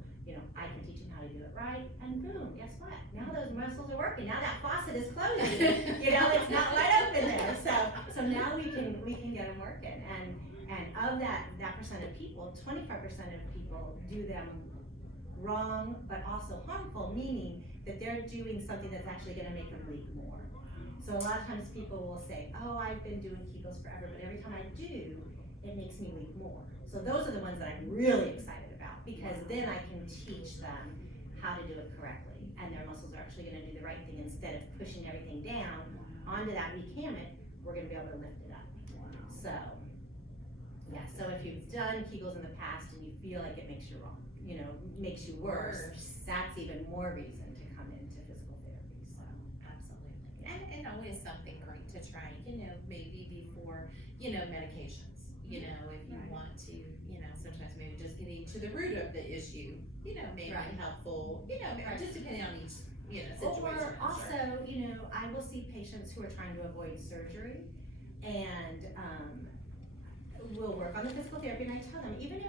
I can teach them how to do it right, and boom, guess what? Now those muscles are working, now that faucet is closing, it's not wide open there, so now we can get them working, and of that percent of people, 25% of people do them wrong, but also harmful, meaning that they're doing something that's actually gonna make them leak more. So a lot of times people will say, oh, I've been doing Kegels forever, but every time I do, it makes me leak more. So those are the ones that I'm really excited about, because then I can teach them how to do it correctly, and their muscles are actually gonna do the right thing. Instead of pushing everything down onto that weak hammock, we're gonna be able to lift it up. So, yeah, so if you've done Kegels in the past and you feel like it makes you wrong, makes you worse, that's even more reason to come into physical therapy, so. Absolutely. And always something great to try, maybe before, medications. If you want to, sometimes maybe just getting to the root of the issue, maybe helpful, just depending on each, situation. Or I'm also, sure. I will see patients who are trying to avoid surgery, and we'll work on the physical therapy, and I tell them, even if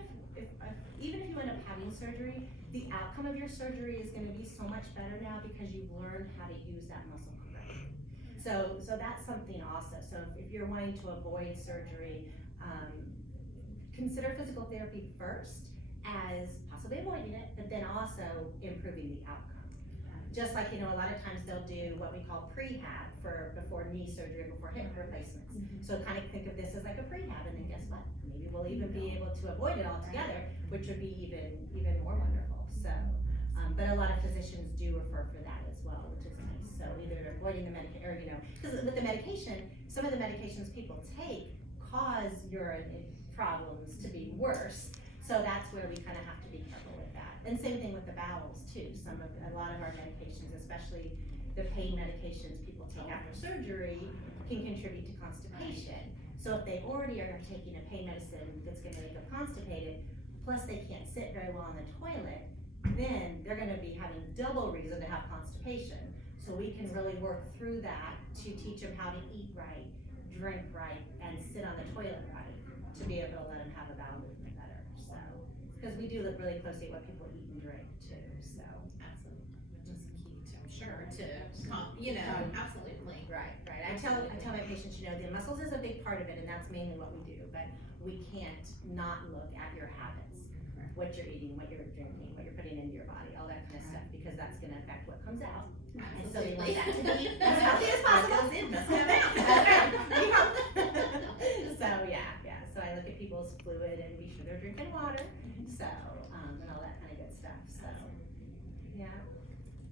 you end up having surgery, the outcome of your surgery is gonna be so much better now because you've learned how to use that muscle correctly. So that's something also. So if you're wanting to avoid surgery, consider physical therapy first as possibly avoiding it, but then also improving the outcome. Just like, a lot of times they'll do what we call prehab before knee surgery, before hip replacements. So kind of think of this as like a prehab, and then guess what? Maybe we'll even be able to avoid it altogether, which would be even more wonderful. So, but a lot of physicians do refer for that as well, which is nice. So either avoiding the medication, or because with the medication, some of the medications people take cause urine problems to be worse. So that's where we kind of have to be careful with that. And same thing with the bowels too. A lot of our medications, especially the pain medications people take after surgery, can contribute to constipation. So if they already are taking a pain medicine that's gonna make them constipated, plus they can't sit very well on the toilet, then they're gonna be having double reason to have constipation. So we can really work through that to teach them how to eat right, drink right, and sit on the toilet right, to be able to let them have a bowel movement better. So, because we do look really closely at what people eat and drink too, so. Absolutely, which is key to, I'm sure, absolutely. Right. I tell my patients, the muscles is a big part of it, and that's mainly what we do, but we can't not look at your habits. Correct. What you're eating, what you're drinking, what you're putting into your body, all that kind of stuff, because that's gonna affect what comes out. And so we want that to be as healthy as possible. What goes in must come out. We hope. So, yeah, so I look at people's fluid and be sure they're drinking water, so, and all that kind of good stuff, so, yeah.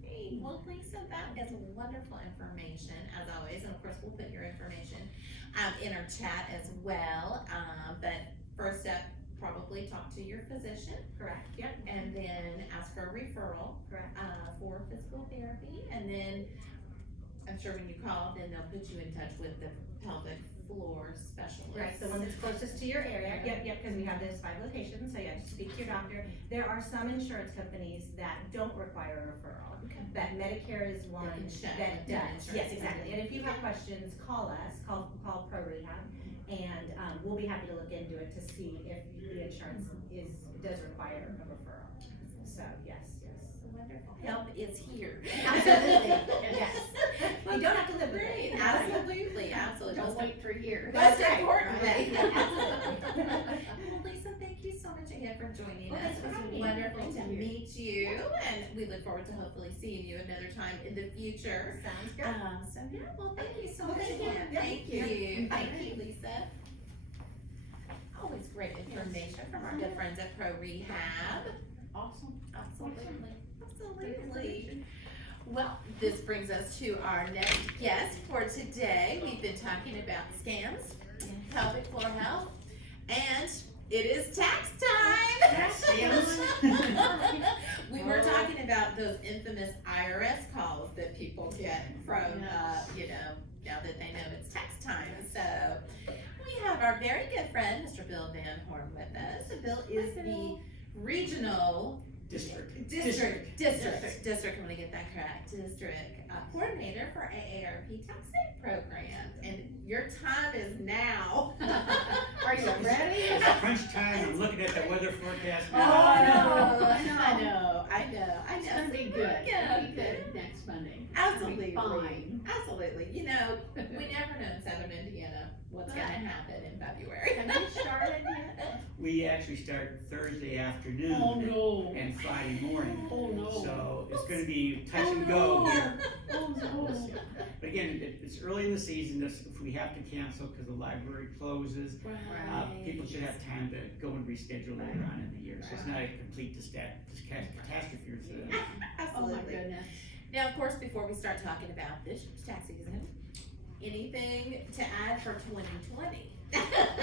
Hey, well, Lisa, that is wonderful information, as always, and of course, we'll put your information in our chat as well, but first step, probably talk to your physician. Correct, yep. And then ask for a referral. Correct. For physical therapy, and then I'm sure when you call, then they'll put you in touch with the pelvic floor specialist. Right, the one that's closest to your area, yep, because we have those 5 locations, so you have to speak to your doctor. There are some insurance companies that don't require a referral, Okay. but Medicare is one They can check that with the does, insurance yes, exactly. And if you have questions, call us, call Pro Rehab, and we'll be happy to look into it to see if the insurance does require a referral. So, yes. Wonderful. Help is here. Absolutely, yes. You don't have to live with Great, it. absolutely. Don't wait for years. Most That's right. importantly. Yeah, absolutely. Well, Lisa, thank you so much again for joining Well, us. thanks for It having was me. wonderful to Thank you. meet you, and we look forward to hopefully seeing you another time in the future. Sounds good. So yeah, well, thank you so Well, much thank you. again. Yep. Thank Yep. you. Bye. Thank you, Lisa. Always great information from our good friends at Pro Rehab. Awesome. Absolutely. Well, this brings us to our next guest for today. We've been talking about scams Pelvic floor health. And it is tax time. Tax deals. We were talking about those infamous IRS calls that people get from, now that they know it's tax time. So we have our very good friend, Mr. Bill Van Horn, with us. And Bill is the regional District. I'm gonna get that correct. District coordinator for AARP Tax Aid Program. And your time is now. Are you ready? It's crunch time. I'm looking at the weather forecast Oh, now. I know. I know. It's gonna be good. It'll be good next Monday. Absolutely. It'll be fine. Absolutely. We never know in Southern Indiana what's gonna happen in February. Have you started yet? We actually start Thursday afternoon no. and Friday morning. Oh, no. So it's gonna be touch and go here. Oh, no. But again, it's early in the season. If we have to cancel because the library closes, people should have time to go and reschedule later on in the year. So it's not a complete catastrophe for them. Oh, my Absolutely. goodness. Now, of course, before we start talking about this year's tax season, anything to add for 2020? I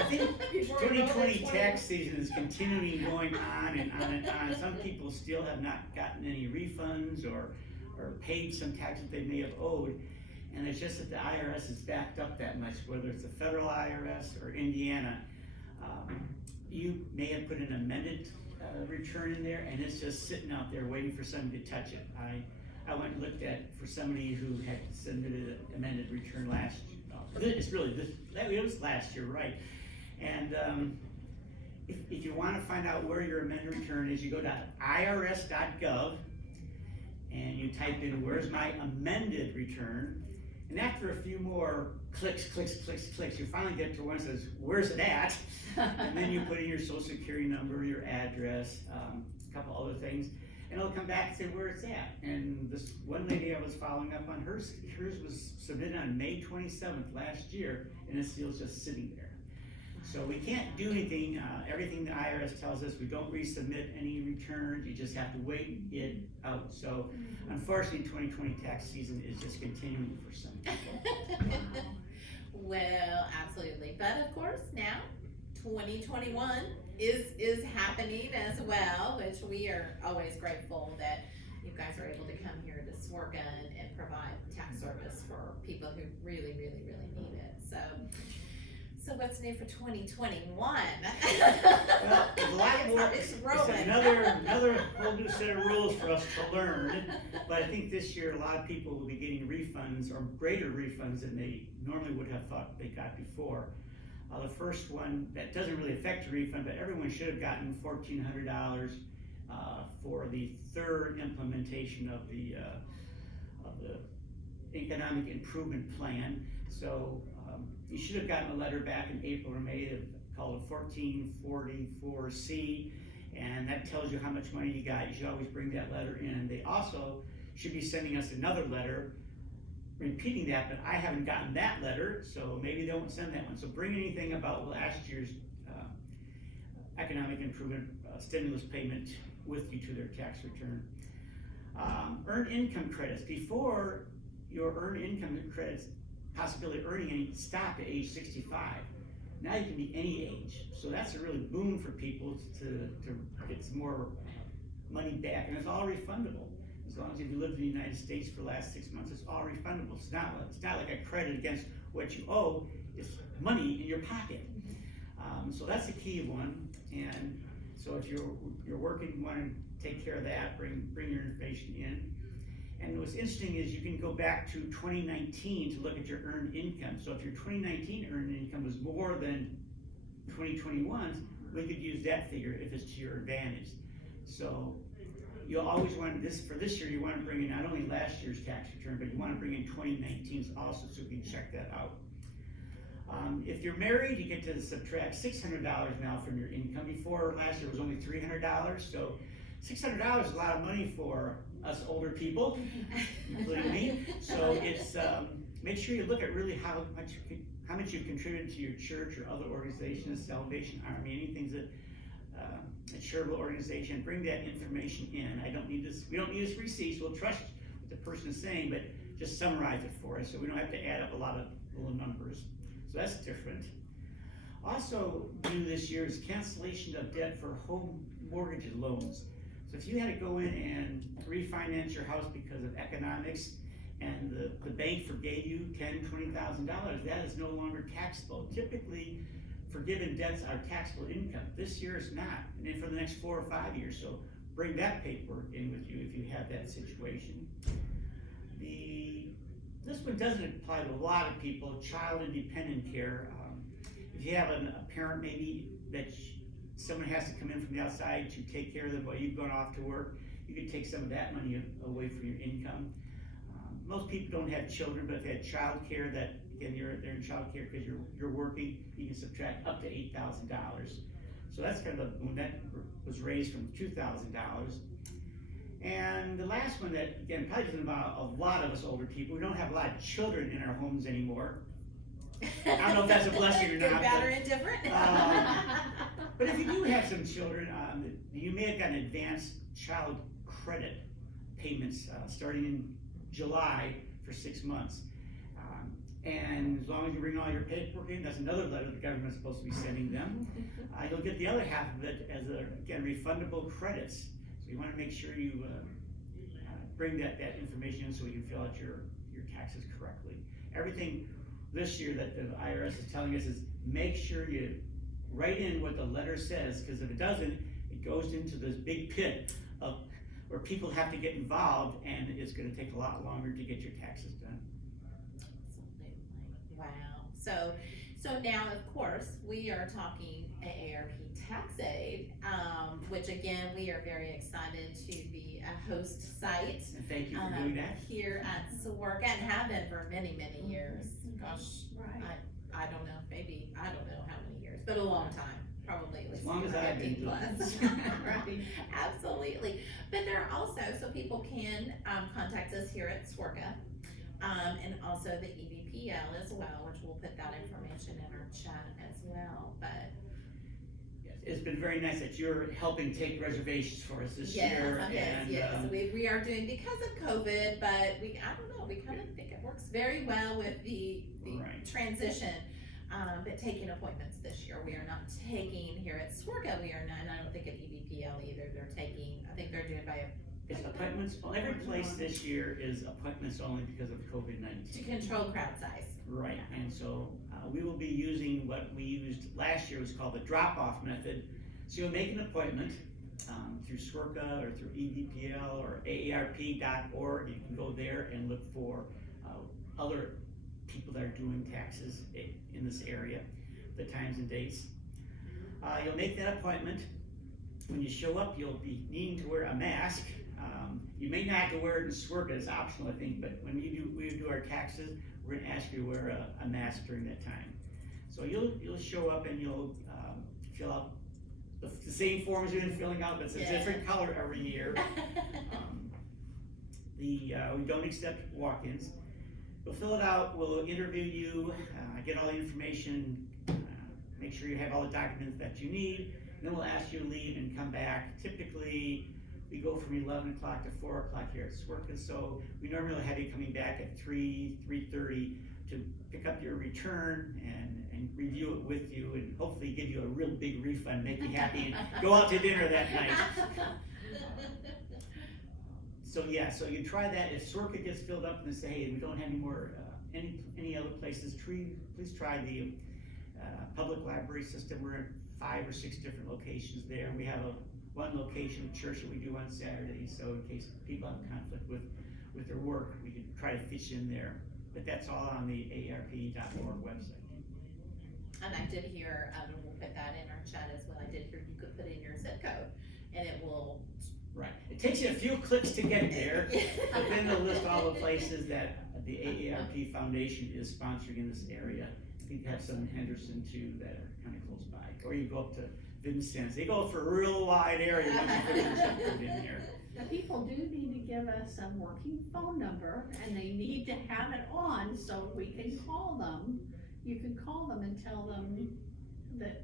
think Before we go to 2020 tax season is continuing going on and on and on. Some people still have not gotten any refunds or paid some tax that they may have owed. And it's just that the IRS is backed up that much, whether it's the federal IRS or Indiana. You may have put an amended return in there and it's just sitting out there waiting for somebody to touch it. I went and looked at for somebody who had submitted an amended return last year. It was last year, right? And if you want to find out where your amended return is, you go to irs.gov and you type in where's my amended return, and after a few more clicks, you finally get to one that says where's it at, and then you put in your social security number, your address, a couple other things, and it'll come back and say where it's at. And this one lady I was following up on, hers was submitted on May 27th last year, and it's still just sitting there. So we can't do anything. Everything the IRS tells us, we don't resubmit any returns. You just have to wait it out. So unfortunately, 2020 tax season is just continuing for some people. Well, absolutely. But of course, now 2021 is happening as well, which we are always grateful that you guys are able to come here to Swergon and provide tax service for people who really need it. So what's new for 2021? Well, there's a lot more. It's It's rolling. another whole new set of rules for us to learn. But I think this year a lot of people will be getting refunds or greater refunds than they normally would have thought they got before. The first one that doesn't really affect the refund, but everyone should have gotten $1,400 for the third implementation of the economic improvement plan. So you should have gotten a letter back in April or May called a 1444C, and that tells you how much money you got. You should always bring that letter in. They also should be sending us another letter repeating that, but I haven't gotten that letter, so maybe they won't send that one. So bring anything about last year's economic improvement stimulus payment with you to their tax return. Earned income credits. Before, your earned income credits, possibility of earning any, stopped at age 65. Now you can be any age. So that's a really boon for people to get some more money back, and it's all refundable. As long as you've lived in the United States for the last 6 months, it's all refundable. It's not like a credit against what you owe. It's money in your pocket. So that's the key one. And so if you're working, you want to take care of that. Bring your information in. And what's interesting is you can go back to 2019 to look at your earned income. So if your 2019 earned income was more than 2021's, we could use that figure if it's to your advantage. So you'll always want for this year, you want to bring in not only last year's tax return, but you want to bring in 2019's also, so we can check that out. If you're married, you get to subtract $600 now from your income. Before, last year was only $300, so $600 is a lot of money for us older people, including me. So it's make sure you look at really how much you've contributed to your church or other organizations, Salvation Army, anything that a charitable organization. Bring that information in. We don't need this receipts. We'll trust what the person is saying, but just summarize it for us so we don't have to add up a lot of little numbers. So that's different. Also new this year is cancellation of debt for home mortgage loans. So if you had to go in and refinance your house because of economics and the bank forgave you $10,000-$20,000, that is no longer taxable. Typically, forgiven debts are taxable income. This year it's not, and then for the next 4 or 5 years. So bring that paperwork in with you if you have that situation. This one doesn't apply to a lot of people, child and dependent care. If you have a parent maybe that someone has to come in from the outside to take care of them while you've gone off to work, you can take some of that money away from your income. Most people don't have children, but if they had child care, that again, they're in child care because you're working, you can subtract up to $8,000. So that's kind of when that was raised from $2,000. And the last one that, again, probably doesn't about a lot of us older people, we don't have a lot of children in our homes anymore. I don't know if that's a blessing or Good, not. bad, or indifferent. But if you do have some children, you may have gotten advanced child credit payments starting in July for 6 months. And as long as you bring all your paperwork in, that's another letter the government's supposed to be sending them. You'll get the other half of it as, again, refundable credits. So you want to make sure you bring that information in so we can fill out your taxes correctly. Everything this year that the IRS is telling us is make sure you write in what the letter says, because if it doesn't, it goes into this big pit of where people have to get involved, and it's going to take a lot longer to get your taxes done. Absolutely. Wow. So now, of course, we are talking AARP Tax Aid, which again, we are very excited to be a host site. And thank you for doing that. Here at Sawarka, and have been for many, many years. Gosh, Right. I don't know, maybe, I don't know how many years, but a long time, probably at least. As long as I've been 15 doing plus. it. Right. Absolutely. But there are also, so people can contact us here at Sawarka, and also the EVPL as well, which we'll put that information in our chat as well, but. It's been very nice that you're helping take reservations for us this year. Yes, we are doing because of COVID, but I don't know, we kind of think it works very well with the Right. transition. But taking appointments this year, we are not taking here at Sawarka, we are not, and I don't think at EVPL either, I think they're doing by It's appointments, every place this year is appointments only because of to COVID-19. control crowd size. Right, and so we will be using what we used last year, was called the drop-off method. So you'll make an appointment through Sawarka or through EVPL or AARP.org. You can go there and look for other people that are doing taxes in this area, the times and dates. You'll make that appointment. When you show up, you'll be needing to wear a mask. You may not have to wear it in Sawarka, it's optional, I think, but when we do our taxes, we're gonna ask you to wear a mask during that time. So you'll show up and you'll fill out the same forms you've been filling out, but it's a different color every year. We don't accept walk-ins. We'll fill it out, we'll interview you, get all the information, make sure you have all the documents that you need, then we'll ask you to leave and come back. Typically, we go from 11 o'clock to 4 o'clock here at Sawarka, so we normally have you coming back at 3:30 to pick up your return and review it with you, and hopefully give you a real big refund, make you happy, and go out to dinner that night. So yeah, so you try that. If Sawarka gets filled up and they say, hey, we don't have any more, any other places, please try the public library system. We're in 5 or 6 different locations there. We have one location of church that we do on Saturdays, so in case people have conflict with their work, we can try to fit you in there. But that's all on the AARP.org website. And I did hear, we'll put that in our chat as well, I did hear you could put in your zip code, and it will. Right, it takes you a few clicks to get there, but then they'll list all the places that the AARP Foundation is sponsoring in this area. I think you have some in Henderson too that are kind of close by, or you go up to Vincennes. They go for a real wide area once you put your zip code in here. Now, people do need to give us a working phone number, and they need to have it on so we can call them. You can call them and tell them that,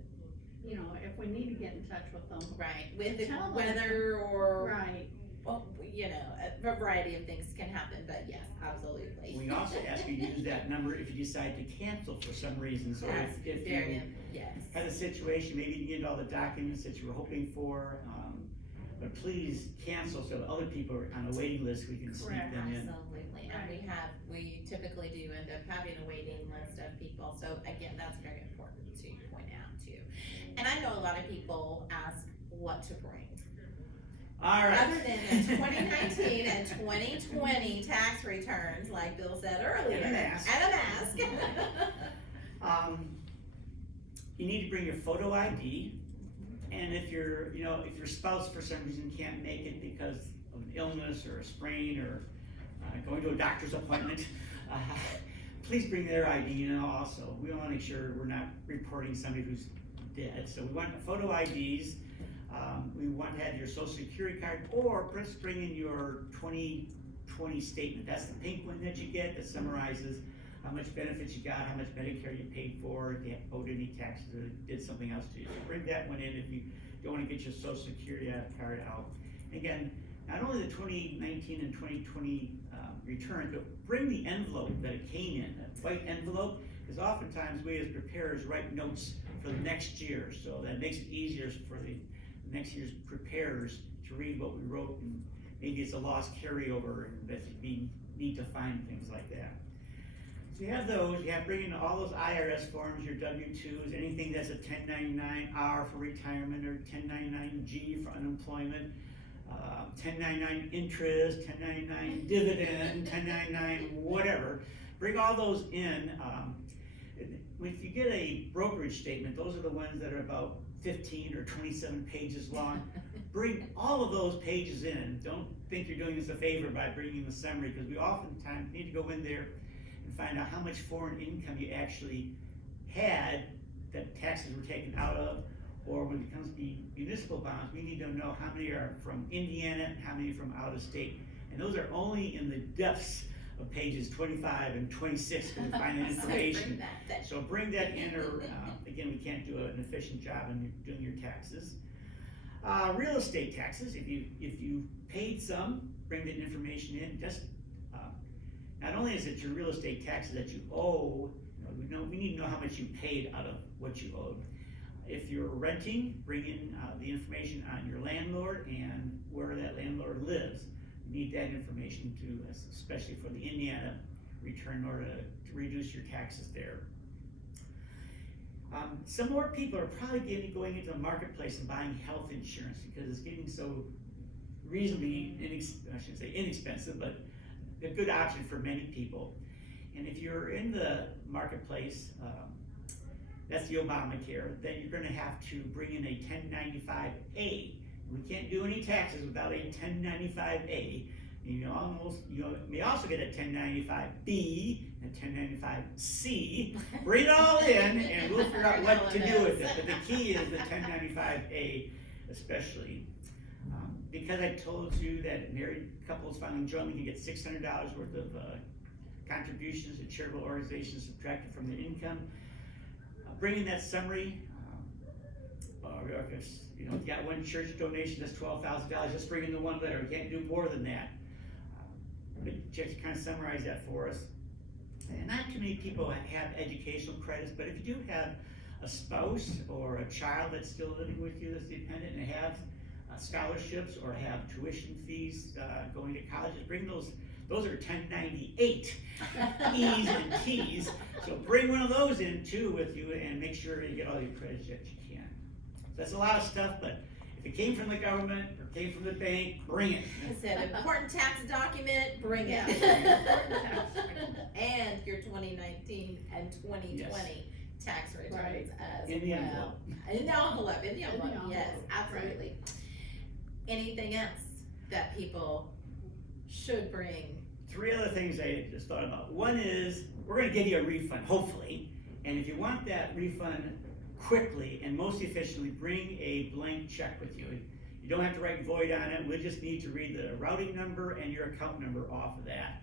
you know, if we need to get in touch with them. Right, with the Tell them. weather or Right, well, you know, a variety of things can happen, but yes, absolutely. We also ask you to use that number if you decide to cancel for some reason, so That's if very, you yes. had a situation, maybe you didn't get all the documents that you were hoping for, but please cancel so other people are on a waiting list, we can sneak Correct. them in. Absolutely, and we typically do end up having a waiting list of people, so again, that's very important to point out too. And I know a lot of people ask what to bring. All right. Other than the 2019 and 2020 tax returns, like Bill said earlier. And a mask. And a mask. You need to bring your photo ID, and if your spouse for some reason can't make it because of an illness or a sprain or going to a doctor's appointment, please bring their ID in also. We want to make sure we're not reporting somebody who's dead, so we want photo IDs. We want to have your social security card, or just bring in your 2020 statement. That's the pink one that you get that summarizes how much benefits you got, how much Medicare you paid for, if you owed any taxes or did something else to you. So bring that one in if you don't want to get your social security card out. Again, not only the 2019 and 2020 returns, but bring the envelope that it came in, that white envelope, because oftentimes we as preparers write notes for the next year, so that makes it easier for the next year's preparers to read what we wrote, and maybe it's a lost carryover that we need to find, things like that. So you have those, you have bringing all those IRS forms, your W-2s, anything that's a 1099-R for retirement or 1099-G for unemployment, 1099 interest, 1099 dividend, 1099 whatever. Bring all those in. If you get a brokerage statement, those are the ones that are about 15 or 27 pages long. Bring all of those pages in. Don't think you're doing us a favor by bringing the summary, because we oftentimes need to go in there and find out how much foreign income you actually had that taxes were taken out of, or when it comes to municipal bonds, we need to know how many are from Indiana and how many from out of state. And those are only in the depths of pages 25 and 26 when we find that information. So bring that in, or again, we can't do an efficient job in doing your taxes. Real estate taxes, if you paid some, bring that information in. Just not only is it your real estate taxes that you owe, we need to know how much you paid out of what you owed. If you're renting, bring in the information on your landlord and where that landlord lives. You need that information too, especially for the Indiana return, in order to reduce your taxes there. Some more people are probably going into the marketplace and buying health insurance because it's getting so reasonably, I shouldn't say inexpensive, but a good option for many people. And if you're in the marketplace, that's the Obamacare, then you're going to have to bring in a 1095A. We can't do any taxes without a 1095A. You may also get a 1095B and a 1095C. Bring it all in, and we'll figure out what to do with it. But the key is the 1095A, especially. Because I told you that married couples filing jointly can get $600 worth of contributions to charitable organizations subtracted from their income. Bring in that summary. If it's, you got one church donation that's $12,000, just bring in the one letter. We can't do more than that. But just kind of summarize that for us. And not too many people have educational credits, but if you do have a spouse or a child that's still living with you that's dependent and have scholarships or have tuition fees going to colleges, bring those. Those are 1098 E's and T's. So bring one of those in too with you and make sure you get all your credits that you can. So that's a lot of stuff, but if it came from the government or came from the bank, bring it. It's an important tax document, bring it. And your 2019 and 2020 tax returns as In the well. envelope. In the envelope, in the envelope, envelope, yes, right. absolutely. Anything else that people should bring? 3 other things I just thought about. One is, we're gonna give you a refund, hopefully. And if you want that refund quickly and most efficiently, bring a blank check with you. You don't have to write void on it. We just need to read the routing number and your account number off of that.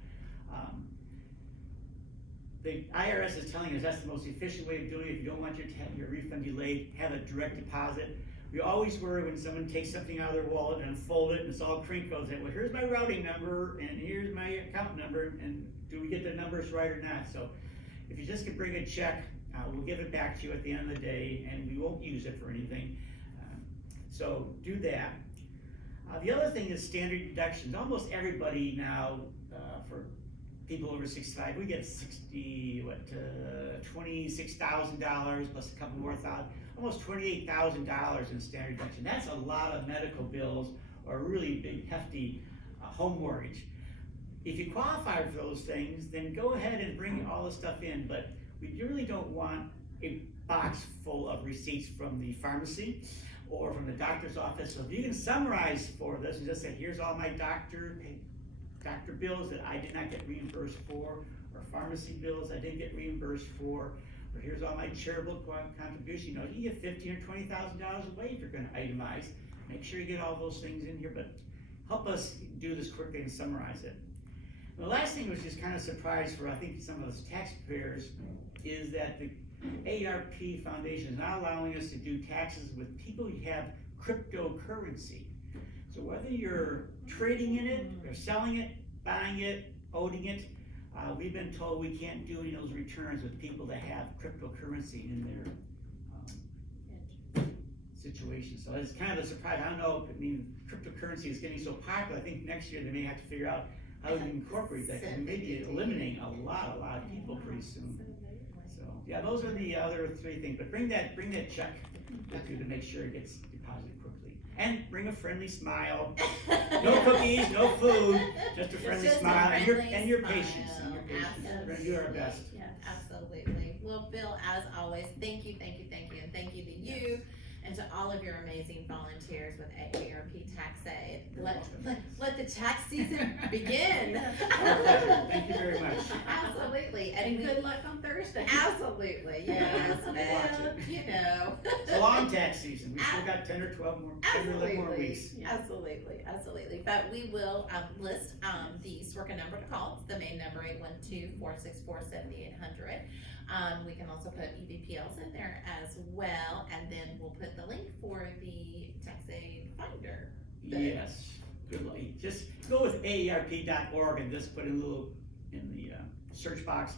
The IRS is telling us that's the most efficient way of doing it. If you don't want your refund delayed, have a direct deposit. We always worry when someone takes something out of their wallet and unfold it and it's all crinkled, and well, here's my routing number and here's my account number, and do we get the numbers right or not? So if you just can bring a check, we'll give it back to you at the end of the day, and we won't use it for anything. So do that. The other thing is standard deductions. Almost everybody now, for people over 65, we get $26,000 plus a couple more thousand, almost $28,000 in standard deduction. That's a lot of medical bills or a really big hefty home mortgage. If you qualify for those things, then go ahead and bring all the stuff in, but we really don't want a box full of receipts from the pharmacy or from the doctor's office. So if you can summarize for this and just say, here's all my doctor bills that I did not get reimbursed for, or pharmacy bills I didn't get reimbursed for, or here's all my charitable contribution. You know, you get $15,000 or $20,000 away if you're gonna itemize. Make sure you get all those things in here, but help us do this quickly and summarize it. The last thing, which is kind of surprised for I think some of those taxpayers, is that the AARP Foundation is now allowing us to do taxes with people who have cryptocurrency. So whether you're trading in it, or selling it, buying it, owning it, we've been told we can't do any of those returns with people that have cryptocurrency in their situation. So it's kind of a surprise. I don't know, I mean, cryptocurrency is getting so popular, I think next year they may have to figure out how we can incorporate that, because we may be eliminating a lot of people pretty soon. So, yeah, those are the other three things, but bring that check with you to make sure it gets deposited quickly. And bring a friendly smile. No cookies, no food, just a friendly Just a smile, and friendly your smile. patience, We're gonna do our best. Yes. Absolutely. Well, Bill, as always, thank you, and thank you to you and to all of your amazing volunteers with AARP Tax Aid. Let the tax season begin. Our pleasure. Thank you very much. Absolutely. And we- good luck on Thursday. Absolutely, yes. Watch Well, it. you know. It's a long tax season. We still got 10 or 12 more, 10 or 11 more weeks. Absolutely. But we will list the SORCA number to call. It's the main number, 812-464-7800. We can also put EVPLs in there as well, and then we'll put the link for the tax aid finder. Yes, good luck. Just go with AARP.org and just put in a little, in the search box,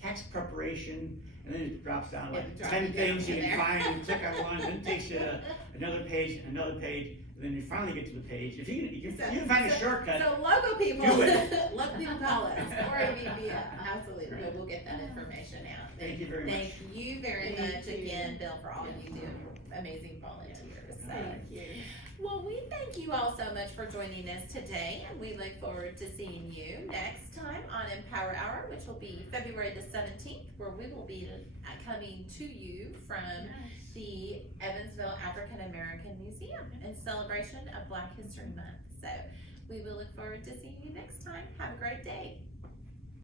tax preparation, and then it drops down like It'll drop 10 you things down you to can there. find, and click on one, then it takes you to another page, and then you finally get to the page. If you can find a shortcut, So local people, Do it. local people call us, or EVPL, absolutely, Right. we'll get that information out. Thank you very much. Thank you very Thank much you. again, Bill, for all you do, amazing volunteers. So, Thank you. well, we thank you all so much for joining us today, and we look forward to seeing you next time on Empower Hour, which will be February the 17th, where we will be coming to you from the Evansville African American Museum in celebration of Black History Month. So we will look forward to seeing you next time. Have a great